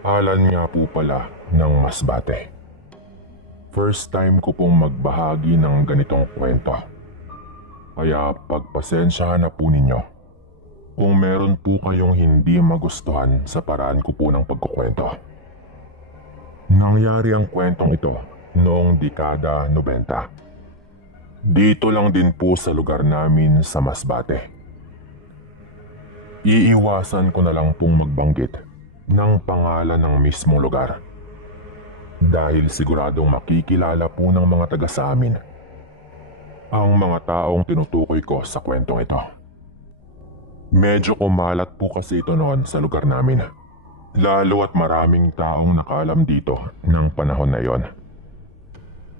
Alan nga po pala ng Masbate. First time ko pong magbahagi ng ganitong kwento. Kaya pagpasensyahan na po ninyo kung meron po kayong hindi magustuhan sa paraan ko po ng pagkukwento. Nangyari ang kwentong ito noong dekada 90. Dito lang din po sa lugar namin sa Masbate. Iiwasan ko na lang pong magbanggit ng pangalan ng mismong lugar dahil siguradong makikilala po ng mga taga sa amin ang mga taong tinutukoy ko sa kwentong ito. Medyo kumalat po kasi ito noon sa lugar namin, lalo at maraming taong nakaalam dito ng panahon na yon.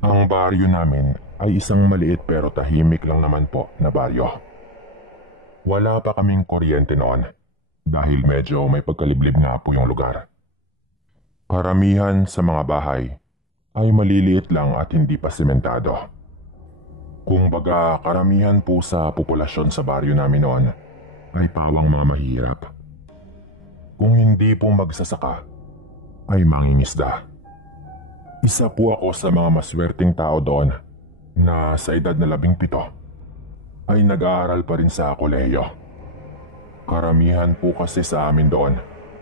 Ang baryo namin ay isang maliit pero tahimik lang naman po na baryo. Wala pa kaming kuryente noon dahil medyo may pagkaliblib nga po yung lugar. Karamihan sa mga bahay ay maliliit lang at hindi pa sementado. Kung baga karamihan po sa populasyon sa baryo namin noon ay pawang mga mahirap. Kung hindi po magsasaka ay mangingisda. Isa po ako sa mga maswerteng tao doon na sa edad na 17 ay nag-aaral pa rin sa kolehiyo. Karamihan po kasi sa amin doon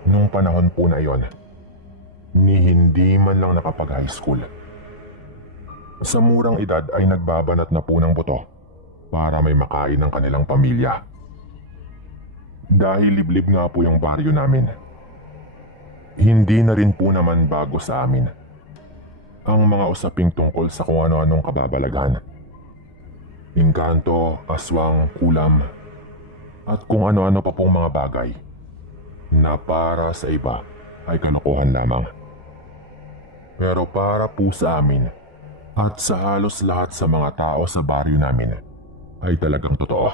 nung panahon po na yon ni hindi man lang nakapag-high school. Sa murang edad ay nagbabanat na po ng buto para may makain ng kanilang pamilya. Dahil liblib nga po yung baryo namin, hindi na rin po naman bago sa amin ang mga usaping tungkol sa kung ano-anong kababalaghan. Engkanto, aswang, kulam, at kung ano-ano pa pong mga bagay na para sa iba ay kalokohan lamang. Pero para po sa amin at sa halos lahat sa mga tao sa baryo namin ay talagang totoo.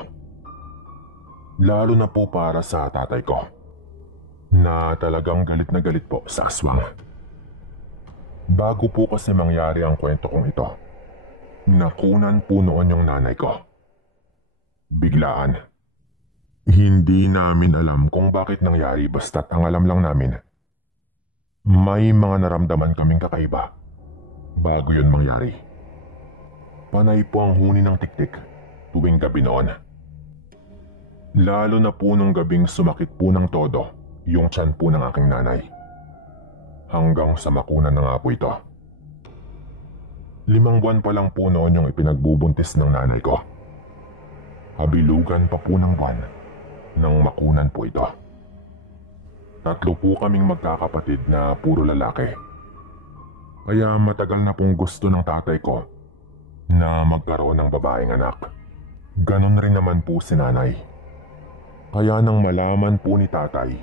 Lalo na po para sa tatay ko na talagang galit na galit po sa aswang. Bago po kasi mangyari ang kwento kong ito, nakunan po noon yung nanay ko. Biglaan. Hindi namin alam kung bakit nangyari basta't ang alam lang namin, may mga naramdaman kaming kakaiba bago yun mangyari. Panay po ang huni ng tiktik tuwing gabi noon. Lalo na po nung gabing sumakit po ng todo yung tiyan po ng aking nanay. Hanggang sa makunan na nga po ito. 5 buwan pa lang po noon yung ipinagbubuntis ng nanay ko. Habilugan pa po ng buwan nang makunan po ito. 3 po kaming magkakapatid na puro lalaki. Kaya matagal na pong gusto ng tatay ko na magkaroon ng babaeng anak. Ganon rin naman po si nanay. Kaya nang malaman po ni tatay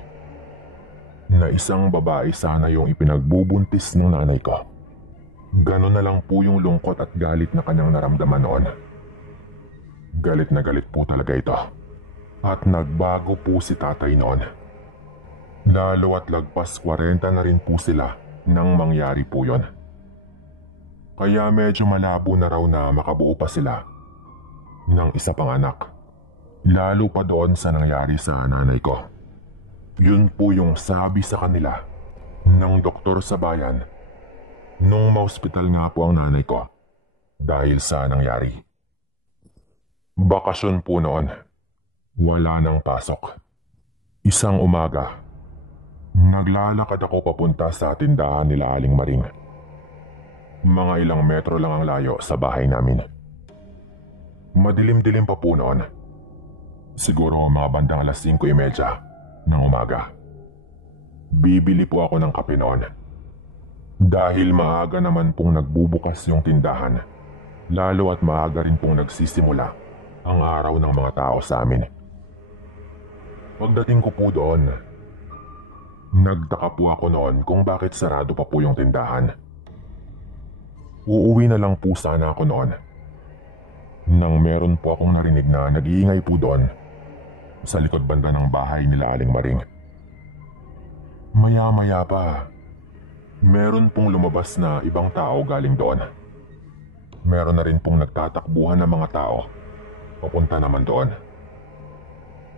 na isang babae sana yung ipinagbubuntis ng nanay ko, ganon na lang po yung lungkot at galit na kanyang naramdaman noon. Galit na galit po talaga ito. At nagbago po si tatay noon. Lalo at lagpas 40 na rin po sila nang mangyari po yon. Kaya medyo malabo na raw na makabuo pa sila ng isa pang anak. Lalo pa doon sa nangyari sa nanay ko. Yun po yung sabi sa kanila ng doktor sa bayan nung ma-hospital nga po ang nanay ko dahil sa nangyari. Bakasyon po noon. Wala nang pasok. Isang umaga, naglalakad ako papunta sa tindahan nila Aling Maring. Mga ilang metro lang ang layo sa bahay namin. Madilim-dilim pa po noon. Siguro mga bandang 5:30 ng umaga. Bibili po ako ng kape noon. Dahil maaga naman pong nagbubukas yung tindahan, lalo at maaga rin pong nagsisimula ang araw ng mga tao sa amin. Pagdating ko po doon, nagtaka po ako noon kung bakit sarado pa po yung tindahan. Uuwi na lang po sana ako noon nang meron po akong narinig na nag-iingay po doon sa likod banda ng bahay nila Aling Maring. Maya-maya pa, meron pong lumabas na ibang tao galing doon. Meron na rin pong nagtatakbuhan ng mga tao papunta naman doon.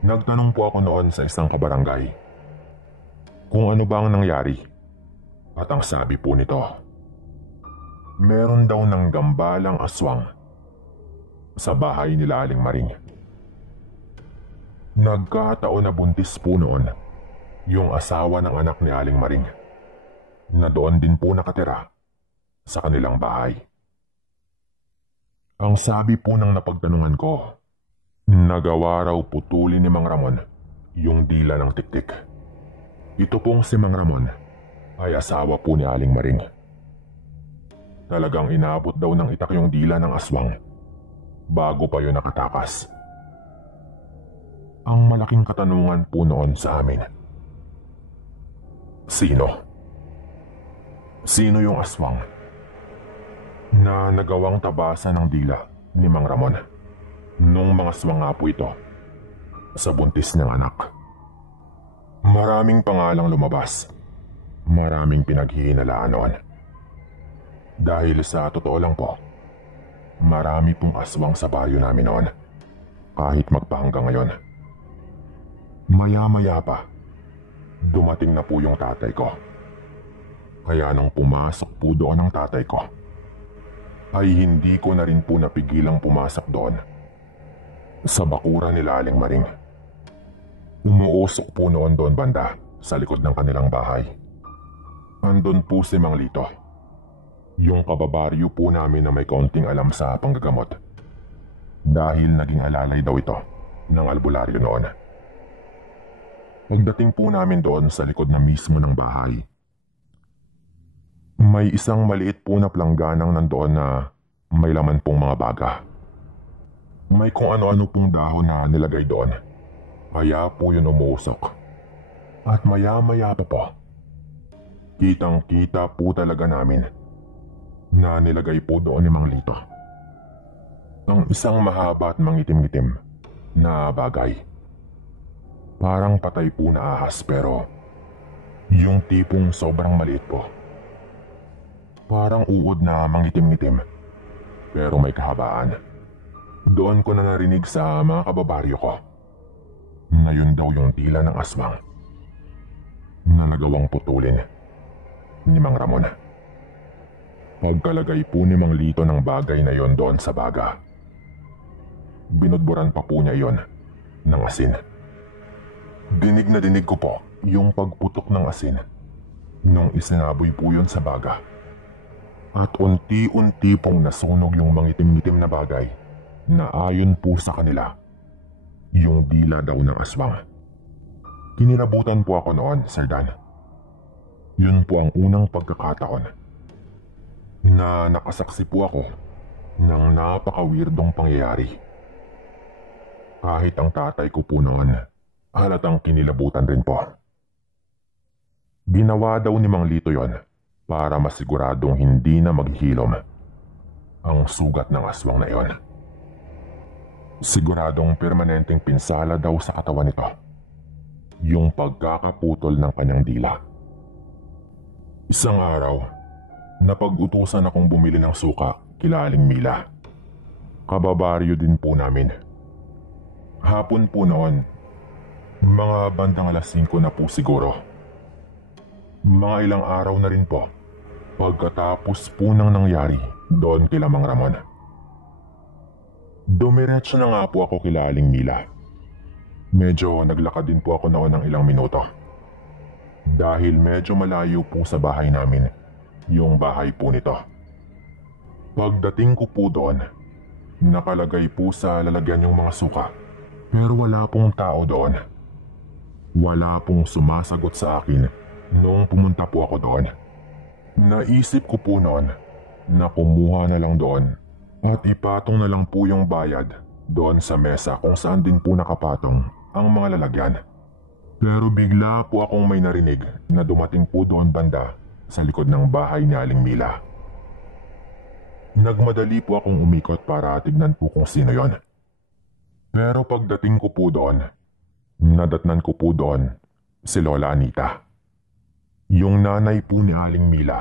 Nagtanong po ako noon sa isang kabarangay kung ano ba ang nangyari At ang sabi po nito, meron daw ng gambalang aswang sa bahay nila Aling Maring. Nagkataon na buntis po noon yung asawa ng anak ni Aling Maring na doon din po nakatira sa kanilang bahay. Ang sabi po ng napagtanungan ko, nagawa raw putulin ni Mang Ramon yung dila ng tiktik. Ito pong si Mang Ramon ay asawa po ni Aling Maring. Talagang inaabot daw ng itak yung dila ng aswang bago pa yun nakatakas. Ang malaking katanungan po noon sa amin, sino? Sino yung aswang na nagawang tabasan ng dila ni Mang Ramon nung mga aswang nga po ito sa buntis ng anak? Maraming pangalang lumabas, maraming pinaghihinalaan noon. Dahil sa totoo lang po, marami pong aswang sa baryo namin noon, kahit magpahanggang ngayon. Maya-maya pa, dumating na po yung tatay ko. Kaya nung pumasok po doon ang tatay ko, ay hindi ko na rin po napigilang pumasok doon sa bakuran nila Aling Maring. Umuusok po noon doon banda sa likod ng kanilang bahay. Andun po si Mang Lito, yung kababaryo po namin na may kaunting alam sa panggagamot, dahil naging alalay daw ito ng albularyo noon. Pagdating po namin doon sa likod na mismo ng bahay, may isang maliit po na plangganang nandoon na may laman pong mga baga. May kung ano-ano pong dahon na nilagay doon, kaya po yun umuusok. At maya-maya pa po, kitang-kita po talaga namin na nilagay po doon ni Mang Lito ang isang mahaba at mangitim-ngitim na bagay. Parang patay po na ahas, pero yung tipong sobrang maliit po. Parang uod na mangitim-ngitim pero may kahabaan. Doon ko na narinig sa mga kababaryo ko na yun daw yung dila ng aswang na nagawang putulin ni Mang Ramon. Pagkalagay po ni Mang Lito ng bagay na yon doon sa baga, binudburan pa po niya yon ng asin. Dinig na dinig ko po yung pagputok ng asin nung isinaboy po yun sa baga. At unti-unti pong nasunog yung mangitim-ngitim na bagay na ayon po sa kanila, yung dila daw ng aswang. Kinilabutan po ako noon, Sir Dan. Yun po ang unang pagkakataon na nakasaksi po ako ng napaka-weirdong pangyayari. Kahit ang tatay ko po noon, halatang kinilabutan rin po. Ginawa daw ni Mang Lito yon para masiguradong hindi na maghihilom ang sugat ng aswang na yon. Siguradong permanenteng pinsala daw sa katawan nito yung pagkakaputol ng kanyang dila. Isang araw, napag-utusan akong bumili ng suka kila Aling Mila. Kababaryo din po namin. Hapon po noon, mga bandang 5:00 na po siguro. Mga ilang araw na rin po pagkatapos po nang nangyari doon kila Mang Ramon. Dumiretso na nga po ako kila Aling Mila. Medyo naglakad din po ako noon ng ilang minuto. Dahil medyo malayo po sa bahay namin yung bahay po nito. Pagdating ko po doon, nakalagay po sa lalagyan yung mga suka, pero wala pong tao doon. Wala pong sumasagot sa akin noong pumunta po ako doon. Naisip ko po noon na kumuha na lang doon at ipatong na lang po yung bayad doon sa mesa kung saan din po nakapatong ang mga lalagyan. Pero bigla po akong may narinig na dumating po doon banda sa likod ng bahay ni Aling Mila. Nagmadali po akong umikot para tignan po kung sino yon. Pero pagdating ko po doon, nadatnan ko po doon si Lola Anita. Yung nanay po ni Aling Mila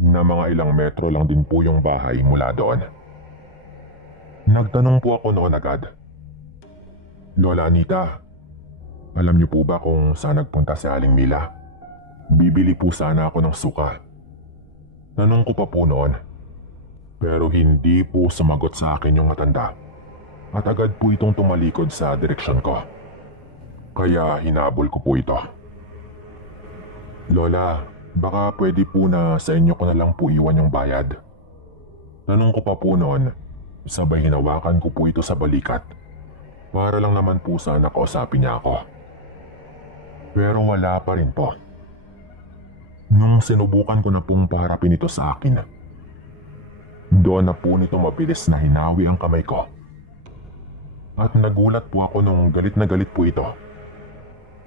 na mga ilang metro lang din po yung bahay mula doon. Nagtanong po ako noon agad, "Lola Anita, alam niyo po ba kung saan nagpunta si Aling Mila? Bibili po sana ako ng suka Tanong ko pa po noon. Pero hindi po sumagot sa akin yung matanda at agad po itong tumalikod sa direksyon ko. Kaya hinabol ko po ito. Lola, baka pwede po na sa inyo ko na lang po iwan yung bayad. Tanong ko pa po noon, sabay hinawakan ko po ito sa balikat para lang naman po sana kausapin niya ako. Pero wala pa rin po. Nung sinubukan ko na pong paharapin ito sa akin, doon na po nito mabilis na hinawi ang kamay ko. At nagulat po ako nung galit na galit po ito.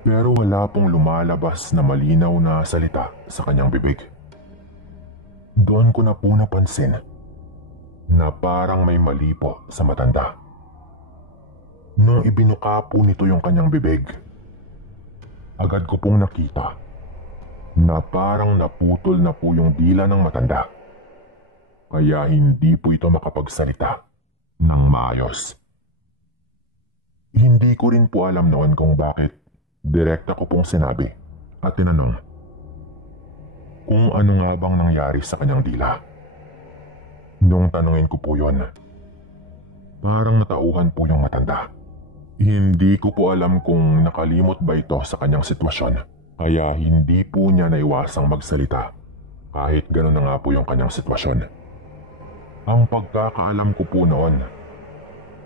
Pero wala pong lumalabas na malinaw na salita sa kanyang bibig. Doon ko na po napansin na parang may mali po sa matanda. Nung ibinuka po nito yung kanyang bibig, agad ko pong nakita na parang naputol na po yung dila ng matanda. Kaya hindi po ito makapagsalita ng maayos. Hindi ko rin po alam noon kung bakit direkta ko pong sinabi at tinanong kung ano nga bang nangyari sa kanyang dila. Nung tanungin ko po yun, parang natauhan po yung matanda. Hindi ko po alam kung nakalimot ba ito sa kanyang sitwasyon, kaya hindi po niya naiwasang magsalita kahit gano'n na nga po yung kanyang sitwasyon. Ang pagkakaalam ko po noon,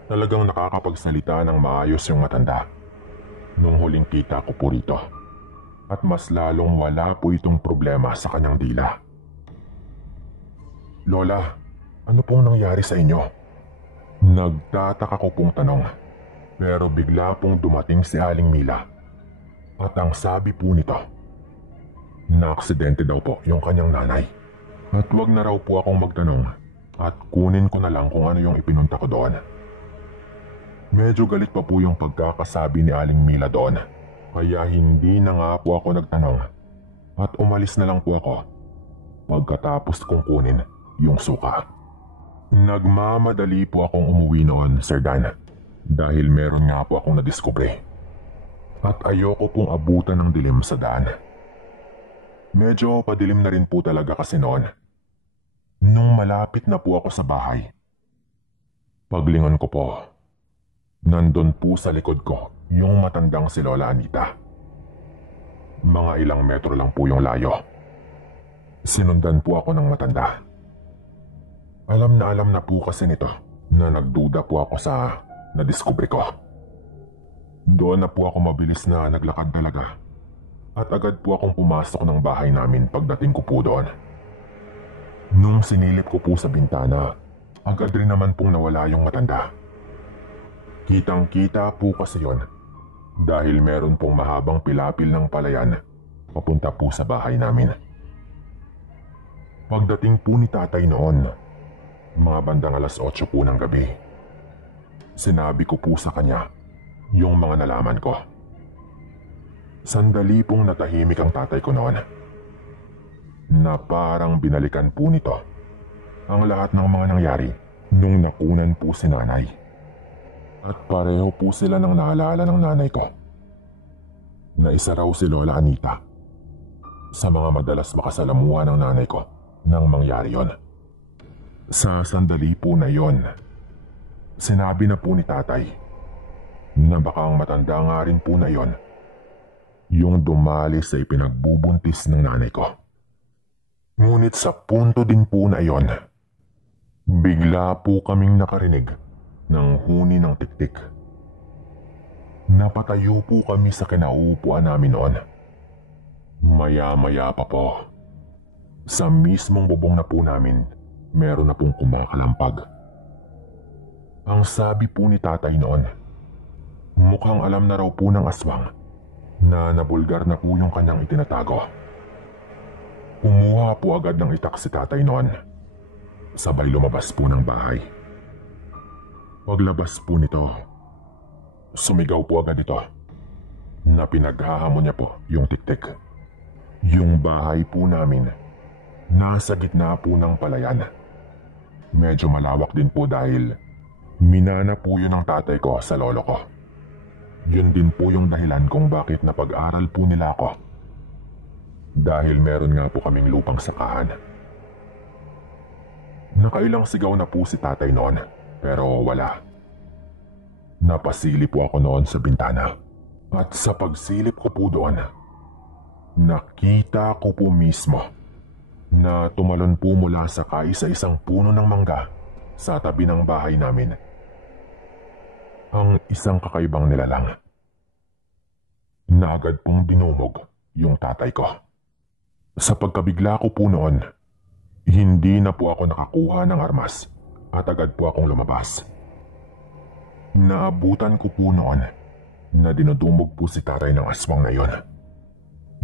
talagang nakakapagsalita ng maayos yung matanda nung huling kita ko po rito. At mas lalong wala po itong problema sa kanyang dila. Lola, ano pong nangyari sa inyo? Nagtataka ko pong tanong, pero bigla pong dumating si Aling Mila. At ang sabi po nito, na-aksidente daw po yung kanyang nanay. At wag na raw po akong magtanong at kunin ko na lang kung ano yung ipinunta ko doon. Medyo galit pa po yung pagkakasabi ni Aling Mila doon, kaya hindi na nga po ako nagtanong at umalis na lang po ako pagkatapos kong kunin yung suka. Nagmamadali po akong umuwi noon, Sir Dan, dahil meron nga po akong nadiskubre at ayoko pong abutan ng dilim sa daan. Medyo padilim na rin po talaga kasi noon. Nung malapit na po ako sa bahay, paglingon ko po, nandun po sa likod ko yung matandang si Lola Anita. Mga ilang metro lang po yung layo. Sinundan po ako ng matanda. Alam na po kasi nito na nagduda po ako sa nadiskubre ko. Doon na po ako mabilis na naglakad talaga at agad po akong pumasok ng bahay namin pagdating ko po doon. Nung sinilip ko po sa bintana, agad rin naman pong nawala yung matanda. Kitang-kita po kasi yon dahil meron pong mahabang pilapil ng palayan papunta po sa bahay namin. Pagdating po ni tatay noon, mga bandang 8:00 po ng gabi, sinabi ko po sa kanya yung mga nalaman ko. Sandali pong natahimik ang tatay ko noon, na parang binalikan po nito ang lahat ng mga nangyari nung nakunan po si nanay. At pareho po sila ng naalala ng nanay ko na isa raw si Lola Anita sa mga madalas makasalamuha ng nanay ko nang mangyari yon. Sa sandali po na yon, sinabi na po ni tatay na baka ang matanda nga rin po na yon yung dumali sa ipinagbubuntis ng nanay ko. Ngunit sa punto din po na iyon, bigla po kaming nakarinig ng huni ng tiktik. Napatayo po kami sa kinaupuan namin noon. Maya-maya pa po, sa mismong bubong na po namin, meron na pong kumakalampag. Ang sabi po ni tatay noon, mukhang alam na raw po ng aswang na nabulgar na po yung kanyang itinatago. Kumuha po agad ng itak si tatay noon. Sabay lumabas po ng bahay. Paglabas po nito, sumigaw po agad ito na pinaghahamon niya po yung tiktik. Yung bahay po namin, nasa gitna po ng palayan. Medyo malawak din po dahil minana po yun ng tatay ko sa lolo ko. Yun din po yung dahilan kung bakit napag-aral po nila ako. Dahil meron nga po kaming lupang sakahan. Nakailang sigaw na po si tatay noon, pero wala. Napasilip po ako noon sa bintana. At sa pagsilip ko po doon, nakita ko po mismo na tumalon po mula sa kaisa-isang puno ng mangga sa tabi ng bahay namin ang isang kakaibang nilalang na agad pong dinumog yung tatay ko. Sa pagkabigla ko po noon, hindi na po ako nakakuha ng armas at agad po akong lumabas. Naabutan ko po noon na dinudumog po si tatay ng aswang na yon.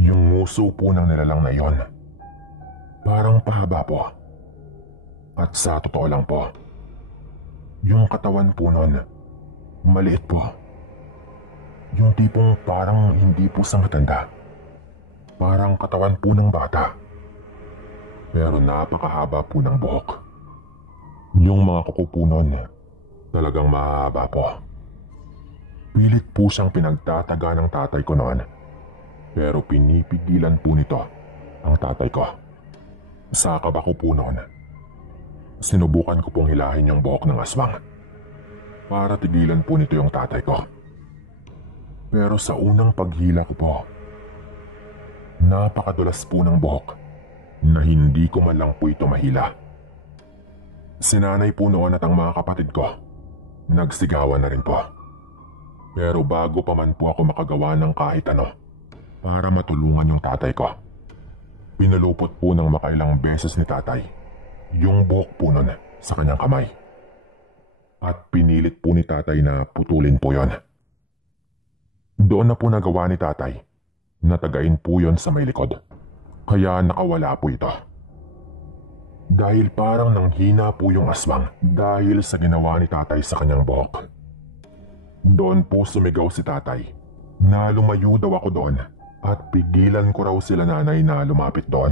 Yung nguso po ng nilalang na yon, parang pahaba po. At sa totoo lang po, yung katawan po noon, maliit po. Yung tipong parang hindi po sa matanda. Parang katawan po ng bata. Pero napakahaba po ng buhok. Yung mga kuko po noon, talagang mahaba po. Pilit po siyang pinagtataga ng tatay ko noon. Pero pinipigilan po nito ang tatay ko. Sa kaba ko po noon, sinubukan ko pong hilahin yung buhok ng aswang para tigilan po nito yung tatay ko. Pero sa unang paghila ko po, napakadulas po ng buhok na hindi ko man lang po ito mahila. Sinanay po noon at ang mga kapatid ko, nagsigawan na rin po. Pero bago pa man po ako makagawa ng kahit ano para matulungan yung tatay ko, pinalupot po ng makailang beses ni tatay yung buhok po nun sa kanyang kamay. At pinilit po ni tatay na putulin po yon. Doon na po nagawa ni tatay na tagain po yon sa may likod. Kaya nakawala po ito. Dahil parang nanghina po yung aswang dahil sa ginawa ni tatay sa kanyang buhok. Doon po sumigaw si tatay na lumayo daw ako doon at pigilan ko raw sila nanay na lumapit doon.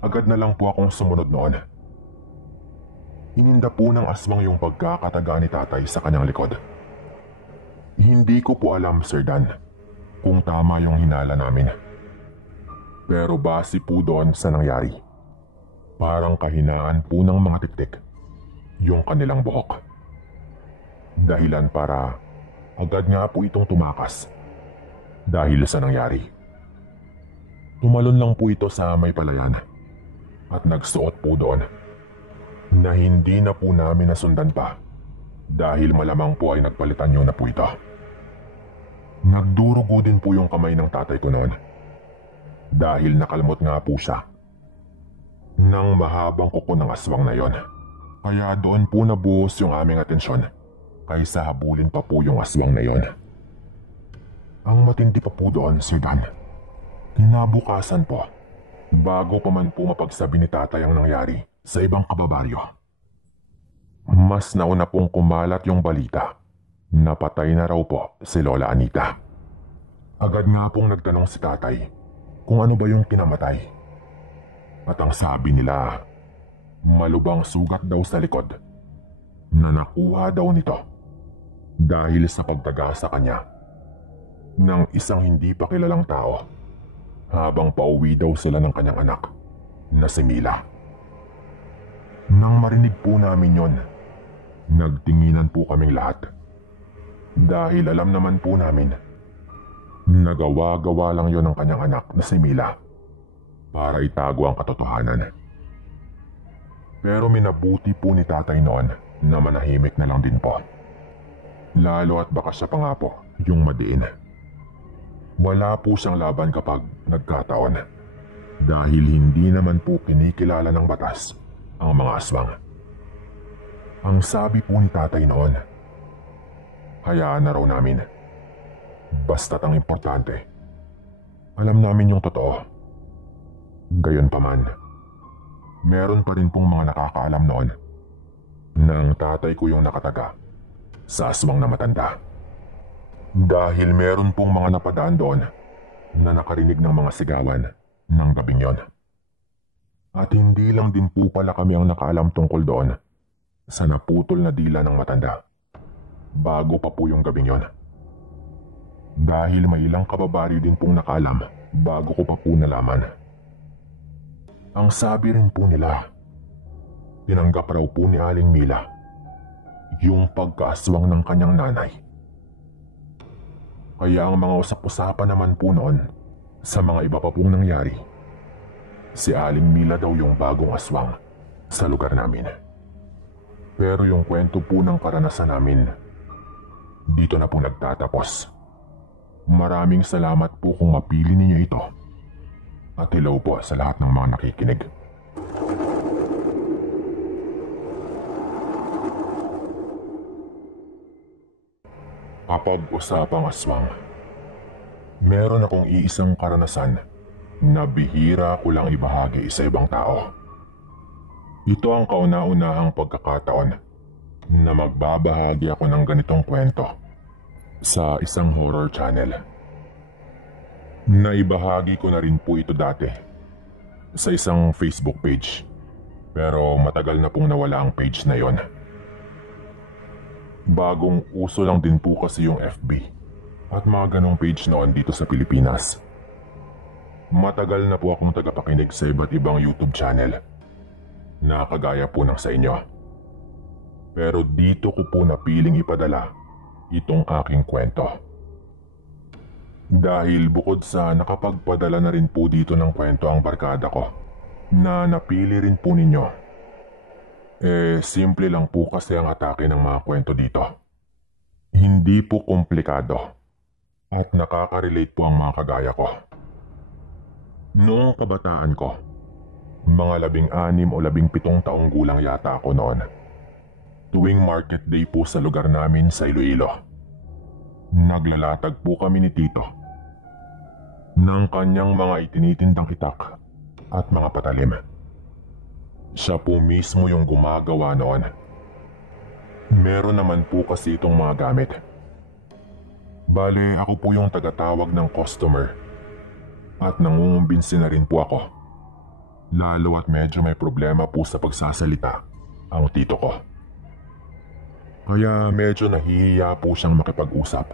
Agad na lang po akong sumunod noon. Hininda po ng aswang yung pagkakataga ni tatay sa kanyang likod. Hindi ko po alam, Sir Dan, kung tama yung hinala namin. Pero base po doon sa nangyari, parang kahinaan po ng mga tiktik yung kanilang buhok. Dahilan para agad nga po itong tumakas dahil sa nangyari. Tumalon lang po ito sa may palayan at nagsuot po doon na hindi na po namin nasundan pa dahil malamang po ay nagpalitan nyo na po ito. Nagdurugo din po yung kamay ng tatay ko noon dahil nakalmot nga po siya ng mahabang kuko ng aswang na yon. Kaya doon po nabuhos yung aming atensyon kaysa habulin pa po yung aswang na yon. Ang matindi pa po doon, Sir Dan, kinabukasan po, bago pa man po mapagsabi ni tatay ang nangyari sa ibang kababaryo, mas nauna pong kumalat yung balita na patay na raw po si Lola Anita. Agad nga pong nagtanong si tatay kung ano ba yung kinamatay. At ang sabi nila, malubang sugat daw sa likod na nakuha daw nito dahil sa pagtaga sa kanya ng isang hindi pa kilalang tao habang pauwi daw sila ng kanyang anak na si Mila. Nang marinig po namin yon, nagtinginan po kaming lahat dahil alam naman po namin nagawa-gawa lang yon ng kanyang anak na si Mila para itago ang katotohanan. Pero minabuti po ni tatay noon na manahimik na lang din po. Lalo at baka siya pa nga po yung madiin. Wala po siyang laban kapag nagkataon dahil hindi naman po kinikilala ng batas ang mga aswang. Ang sabi po ni tatay noon, hayaan na raw namin. Basta't ang importante, alam namin yung totoo. Gayon pa man, meron pa rin pong mga nakakaalam noon na ang tatay ko yung nakataga sa aswang na matanda. Dahil meron pong mga napadaan doon na nakarinig ng mga sigawan ng gabing yon. At hindi lang din po pala kami ang nakaalam tungkol doon sa naputol na dila ng matanda bago pa po yung gabing yon. Dahil may ilang kababaryo din pong nakaalam bago ko pa po nalaman. Ang sabi rin po nila, tinanggap raw po ni Aling Mila yung pagkaaswang ng kanyang nanay. Kaya ang mga usap-usapan naman po noon sa mga iba pa pong nangyari, si Aling Mila daw yung bagong aswang sa lugar namin. Pero yung kwento po ng karanasan namin, dito na po nagtatapos. Maraming salamat po kung mapili ninyo ito. At hello po sa lahat ng mga nakikinig. Kapag usapang aswang, meron akong iisang karanasan na bihira ko lang ibahagi sa ibang tao. Ito ang kauna-unahang pagkakataon na magbabahagi ako ng ganitong kwento sa isang horror channel. Naibahagi ko na rin po ito dati sa isang Facebook page, pero matagal na pong nawala ang page na yon. Bagong uso lang din po kasi yung FB at mga ganong page noon dito sa Pilipinas. Matagal na po akong tagapakinig sa iba't ibang YouTube channel na kagaya po ng sa inyo. Pero dito ko po napiling ipadala itong aking kwento. Dahil bukod sa nakapagpadala na rin po dito ng kwento ang barkada ko na napili rin po ninyo, simple lang po kasi ang atake ng mga kwento dito. Hindi po komplikado at nakaka-relate po ang mga kagaya ko. Noong kabataan ko, mga 16 o 17 taong gulang yata ako noon, tuwing market day po sa lugar namin sa Iloilo, naglalatag po kami ni Tito ng kanyang mga itinitindang itak at mga patalim. Siya po mismo yung gumagawa noon. Meron naman po kasi itong mga gamit. Bale, ako po yung tagatawag ng customer at nangungumbinsi na rin po ako. Lalo at medyo may problema po sa pagsasalita ang tito ko. Kaya medyo nahihiya po siyang makipag-usap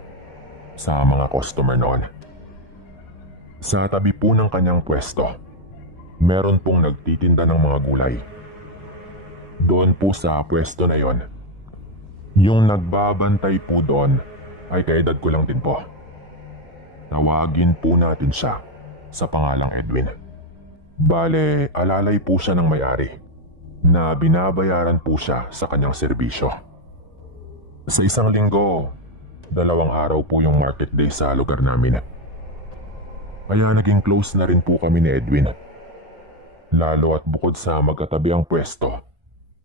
sa mga customer noon. Sa tabi po ng kanyang pwesto, meron pong nagtitinda ng mga gulay. Doon po sa pwesto na yon, yung nagbabantay po doon ay kaedad ko lang din po. Tawagin po natin siya sa pangalang Edwin. Bale, alalay po siya ng may-ari na binabayaran po siya sa kanyang serbisyo. Sa isang linggo, 2 araw po yung market day sa lugar namin. Kaya naging close na rin po kami ni Edwin. Lalo at bukod sa magkatabi ang pwesto,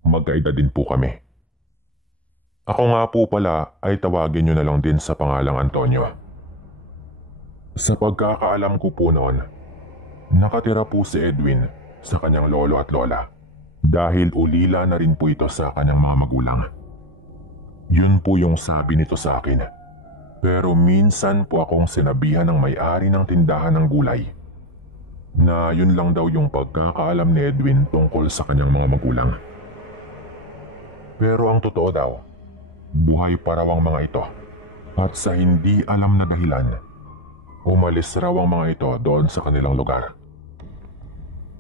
magkaedad din po kami. Ako nga po pala ay tawagin nyo na lang din sa pangalang Antonio. Sa pagkakaalam ko po noon, nakatira po si Edwin sa kanyang lolo at lola dahil ulila na rin po ito sa kanyang mga magulang. Yun po yung sabi nito sa akin. Pero minsan po akong sinabihan ng may-ari ng tindahan ng gulay na yun lang daw yung pagkakaalam ni Edwin tungkol sa kanyang mga magulang. Pero ang totoo daw, buhay pa raw ang mga ito at sa hindi alam na dahilan, umalis raw ang mga ito doon sa kanilang lugar.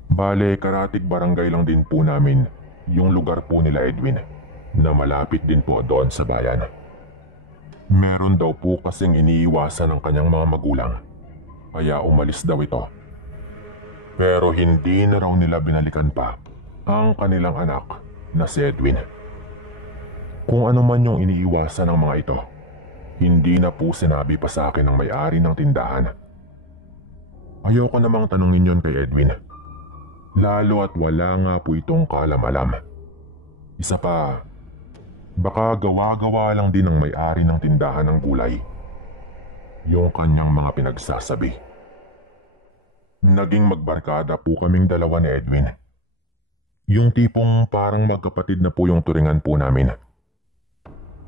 Bale, karatig barangay lang din po namin yung lugar po nila Edwin na malapit din po doon sa bayan. Meron daw po kasing iniiwasan ng kanyang mga magulang, kaya umalis daw ito. Pero hindi na raw nila binalikan pa ang kanilang anak na si Edwin. Kung ano man yung iniiwasan ng mga ito, hindi na po sinabi pa sa akin ng may-ari ng tindahan. Ayoko namang tanungin yon kay Edwin. Lalo at wala nga po itong kaalam-alam. Isa pa, baka gawa-gawa lang din ng may-ari ng tindahan ng gulay yung kanyang mga pinagsasabi. Naging magbarkada po kaming dalawa ni Edwin. Yung tipong parang magkapatid na po yung turingan po namin.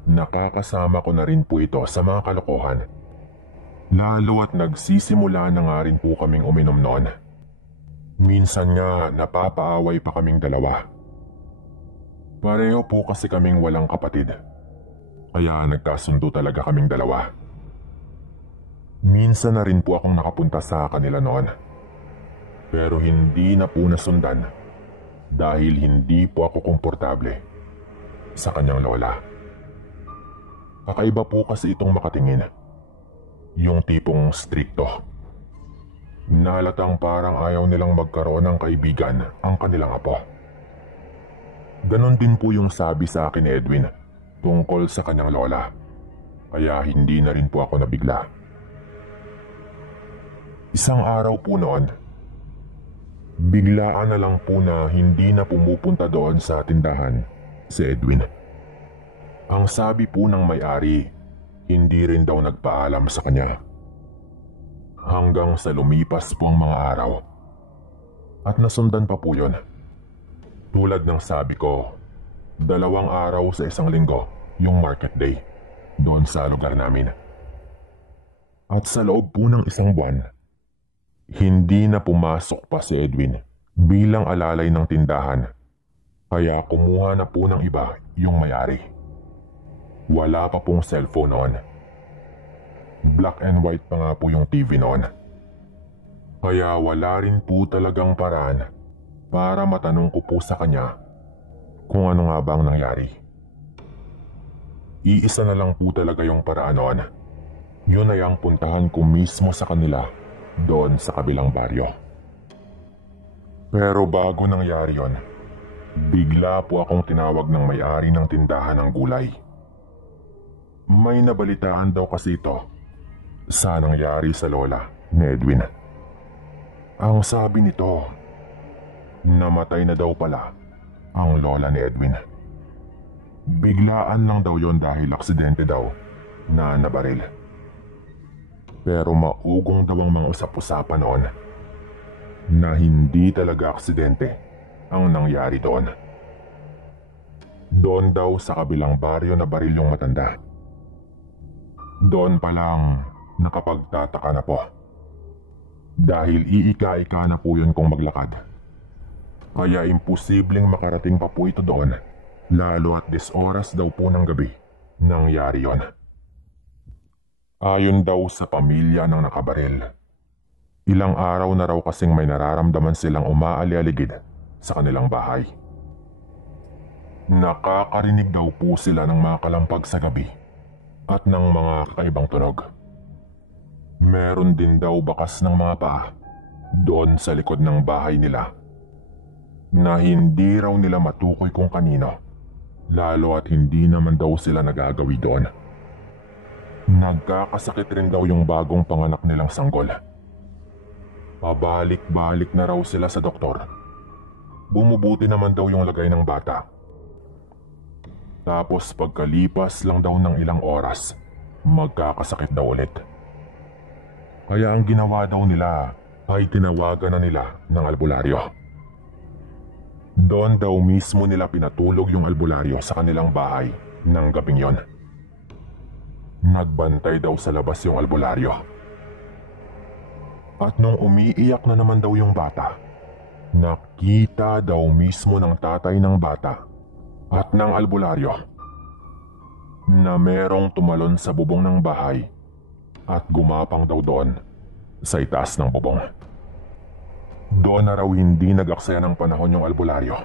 Nakakasama ko na rin po ito sa mga kalokohan. Lalo at nagsisimula na nga rin po kaming uminom noon. Minsan nga napapaaway pa kaming dalawa. Pareho po kasi kaming walang kapatid. Kaya nagkasundo talaga kaming dalawa. Minsan na rin po akong nakapunta sa kanila noon. Pero hindi na po nasundan dahil hindi po ako komportable sa kanyang lola. Kakaiba po kasi itong makatingin. Yung tipong strikto. Nahalatang parang ayaw nilang magkaroon ng kaibigan ang kanilang apo. Ganon din po yung sabi sa akin ni Edwin tungkol sa kanyang lola. Kaya hindi na rin po ako nabigla. Isang araw po noon, biglaan na lang po na hindi na pumupunta doon sa tindahan si Edwin. Ang sabi po ng may-ari, hindi rin daw nagpaalam sa kanya. Hanggang sa lumipas po ang mga araw. At nasundan pa po yun. Tulad ng sabi ko, 2 araw sa isang linggo yung market day doon sa lugar namin. At sa loob po ng 1 buwan, hindi na pumasok pa si Edwin bilang alalay ng tindahan. Kaya kumuha na po ng iba yung may-ari. Wala pa pong cellphone noon. Black and white pa nga po yung TV noon. Kaya wala rin po talagang paraan para matanong ko po sa kanya kung ano nga bang nangyari. Iisa na lang po talaga yung paraan noon. Yun ay ang puntahan ko mismo sa kanila doon sa kabilang baryo. Pero bago nangyari yon, bigla po akong tinawag ng may-ari ng tindahan ng gulay. May nabalitaan daw kasi ito sa nangyari sa lola ni Edwin. Ang sabi nito, namatay na daw pala ang lola ni Edwin. Biglaan lang daw yon dahil aksidente daw na nabaril. Pero maugong daw ang mga usap-usapan noon na hindi talaga aksidente ang nangyari doon. Doon daw sa kabilang baryo na baril yung matanda. Doon pa lang nakapagtataka na po. Dahil iika-ika na po yun kung maglakad. Kaya imposibleng makarating pa po ito doon, lalo at 10 oras daw po ng gabi nangyari yon. Ayon daw sa pamilya ng nakabaril, ilang araw na raw kasing may nararamdaman silang umaali-aligid sa kanilang bahay. Nakakarinig daw po sila ng mga kalampag sa gabi at ng mga kakaibang tunog. Meron din daw bakas ng mga paa doon sa likod ng bahay nila na hindi raw nila matukoy kung kanino, lalo at hindi naman daw sila nagagawi doon. Nagkakasakit rin daw yung bagong panganak nilang sanggol. Pabalik-balik na raw sila sa doktor. Bumubuti naman daw yung lagay ng bata. Tapos pagkalipas lang daw ng ilang oras, magkakasakit daw ulit. Kaya ang ginawa daw nila ay tinawagan na nila ng albularyo. Doon daw mismo nila pinatulog yung albularyo sa kanilang bahay ng gabing yon. Nagbantay daw sa labas yung albularyo. At nung umiiyak na naman daw yung bata, nakita daw mismo ng tatay ng bata at ng albularyo na merong tumalon sa bubong ng bahay at gumapang daw doon sa itaas ng bubong. Doon na raw hindi nag-aksaya ng panahon yung albularyo.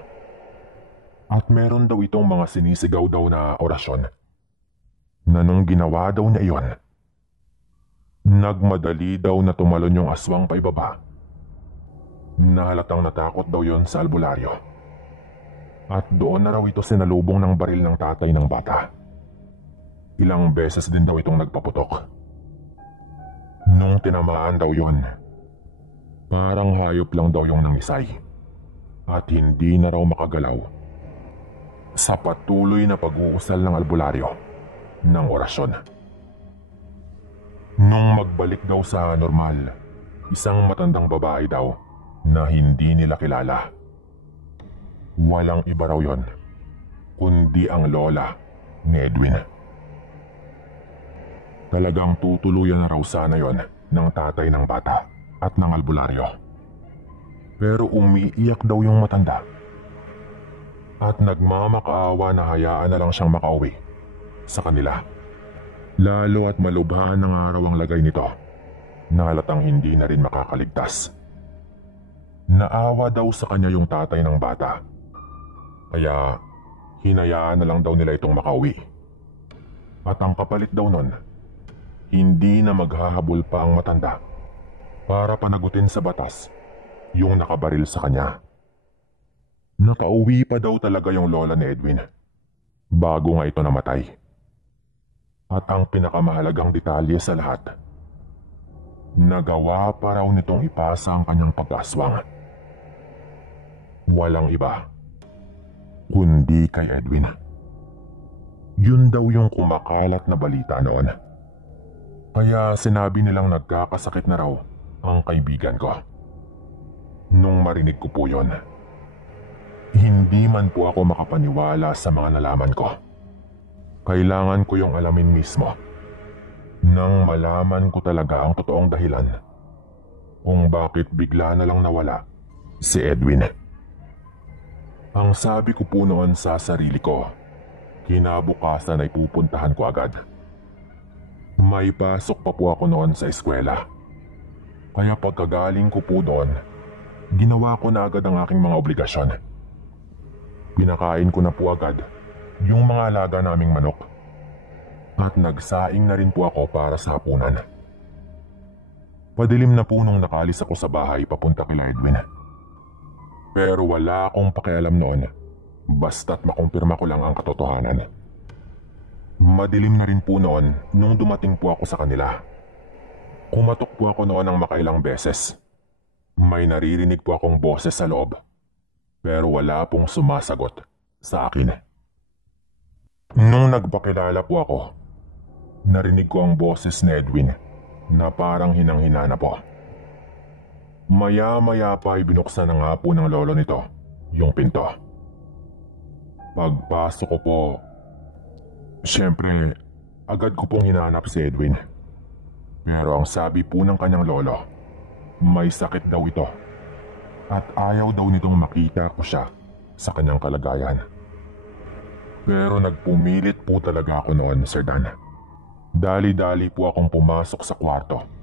At meron daw itong mga sinisigaw daw na orasyon na nung ginawa daw niya iyon, nagmadali daw na tumalon yung aswang paibaba. Nahalatang natakot daw yon sa albularyo. At doon na raw ito sinalubong ng baril ng tatay ng bata. Ilang beses din daw itong nagpaputok. Nung tinamaan daw yon, parang hayop lang daw yung nangisay at hindi na raw makagalaw sa patuloy na pag-uusal ng albularyo ng orasyon. Nung magbalik daw sa normal, isang matandang babae daw na hindi nila kilala. Walang iba raw yon, kundi ang lola ni Edwin. Talagang tutuluyan na raw sana yon ng tatay ng bata at ng albularyo. Pero umiiyak daw yung matanda. At nagmamakaawa na hayaan na lang siyang makauwi sa kanila. Lalo at malubhaan na nga raw ang lagay nito na halatang hindi na rin makakaligtas. Naawa daw sa kanya yung tatay ng bata Kaya hinayaan na lang daw nila itong makauwi. At ang kapalit daw nun, hindi na maghahabol pa ang matanda para panagutin sa batas yung nakabaril sa kanya. Nakauwi pa daw talaga yung lola ni Edwin bago nga ito namatay. At ang pinakamahalagang detalye sa lahat, nagawa pa raw nitong ipasa ang kanyang pag-aswang. Walang iba kundi kay Edwin. Yun daw yung kumakalat na balita noon. Kaya sinabi nilang nagkakasakit na raw ang kaibigan ko. Nung marinig ko po yun, hindi man po ako makapaniwala sa mga nalaman ko. Kailangan ko yung alamin mismo nang malaman ko talaga ang totoong dahilan kung bakit bigla na lang nawala si Edwin. Ang sabi ko po noon sa sarili ko, kinabukasan ay pupuntahan ko agad. May pasok pa po ako noon sa eskwela. Kaya pagkagaling ko po doon, ginawa ko na agad ang aking mga obligasyon. Pinakain ko na po agad yung mga alaga naming manok. At nagsaing na rin po ako para sa hapunan. Padilim na po nung nakalis ako sa bahay papunta kila Edwin. Pero wala akong pakialam noon, basta't makumpirma ko lang ang katotohanan. Madilim na rin po noon nung dumating po ako sa kanila. Kumatok po ako noon ng makailang beses. May naririnig po akong boses sa loob, pero wala pong sumasagot sa akin. Nung nagpakilala po ako, narinig ko ang boses ni Edwin na parang hinang-hina na po. Maya-maya pa ay binuksan na nga po ng lolo nito yung pinto. Pagpasok ko po, siyempre agad ko pong hinanap si Edwin. Pero ang sabi po ng kanyang lolo, may sakit daw ito at ayaw daw nitong makita ko siya sa kanyang kalagayan. Pero nagpumilit po talaga ako noon, Sir Dan. Dali-dali po akong pumasok sa kwarto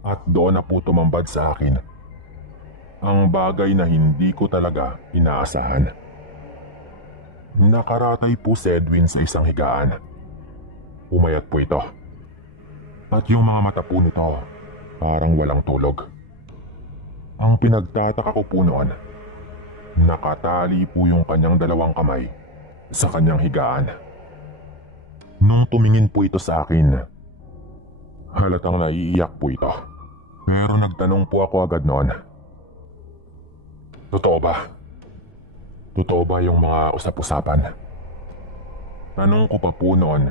at doon na po tumambad sa akin ang bagay na hindi ko talaga inaasahan. Nakaratay po si Edwin sa isang higaan. Umayat po ito. At yung mga mata po nito parang walang tulog. Ang pinagtataka ko po noon, nakatali po yung kanyang dalawang kamay sa kanyang higaan. Nung tumingin po ito sa akin, halatang naiiyak po ito. Pero nagtanong po ako agad noon, totoo ba? Totoo ba yung mga usap-usapan? Tanong ko pa po noon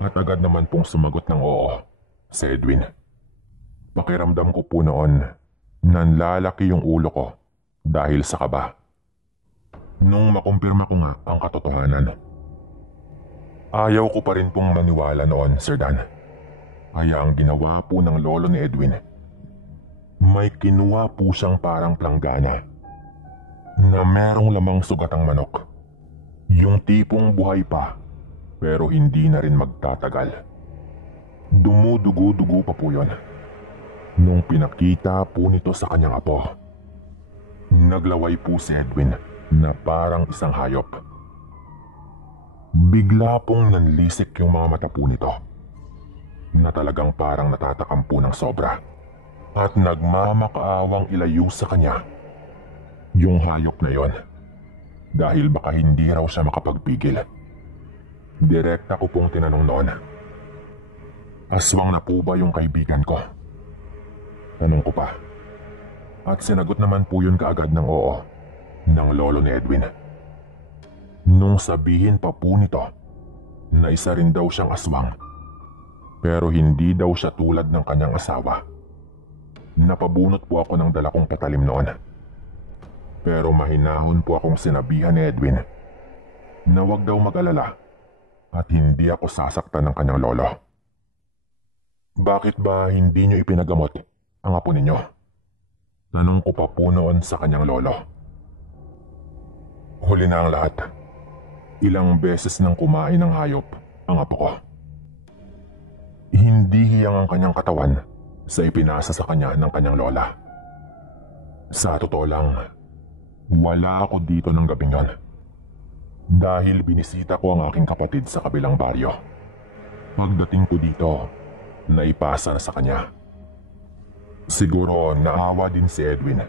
at agad naman pong sumagot ng oo si Edwin. Pakiramdam ko po noon nanlalaki yung ulo ko dahil sa kaba. Nung makumpirma ko nga ang katotohanan, ayaw ko pa rin pong maniwala noon, Sir Dan. Kaya ang ginawa po ng lolo ni Edwin, may kinuha po siyang parang planggana na merong lamang sugatang manok. Yung tipong buhay pa pero hindi na rin magtatagal. Dumudugo-dugo pa po yun. Nung pinakita po nito sa kanyang apo, naglaway po si Edwin na parang isang hayop. Bigla pong nanlisik yung mga mata po nito na talagang parang natatakam po ng sobra at nagmamakaawang ilayo sa kanya yung hayop na yon dahil baka hindi raw siya makapagpigil. Direkta ko pong tinanong noon, aswang na po ba yung kaibigan ko? Tanong ko pa. At sinagot naman po yun kaagad ng oo ng lolo ni Edwin. Nung sabihin pa po nito na isa rin daw siyang aswang pero hindi daw siya tulad ng kanyang asawa, napabunot po ako ng dala kong patalim noon. Pero mahinahon po akong sinabihan ni Edwin na wag daw mag-alala at hindi ako sasaktan ng kanyang lolo. Bakit ba hindi niyo ipinagamot ang apo ninyo? Tanong ko pa po noon sa kanyang lolo. Huli na ang lahat. Ilang beses nang kumain ng hayop ang apo ko. Hindi hiyang ang kanyang katawan sa ipinasa sa kanya ng kanyang lola. Sa totoo lang, wala ako dito ng gabing yon. dahil binisita ko ang aking kapatid sa kabilang baryo. Pagdating ko dito, naipasa na sa kanya. Siguro naawa din si Edwin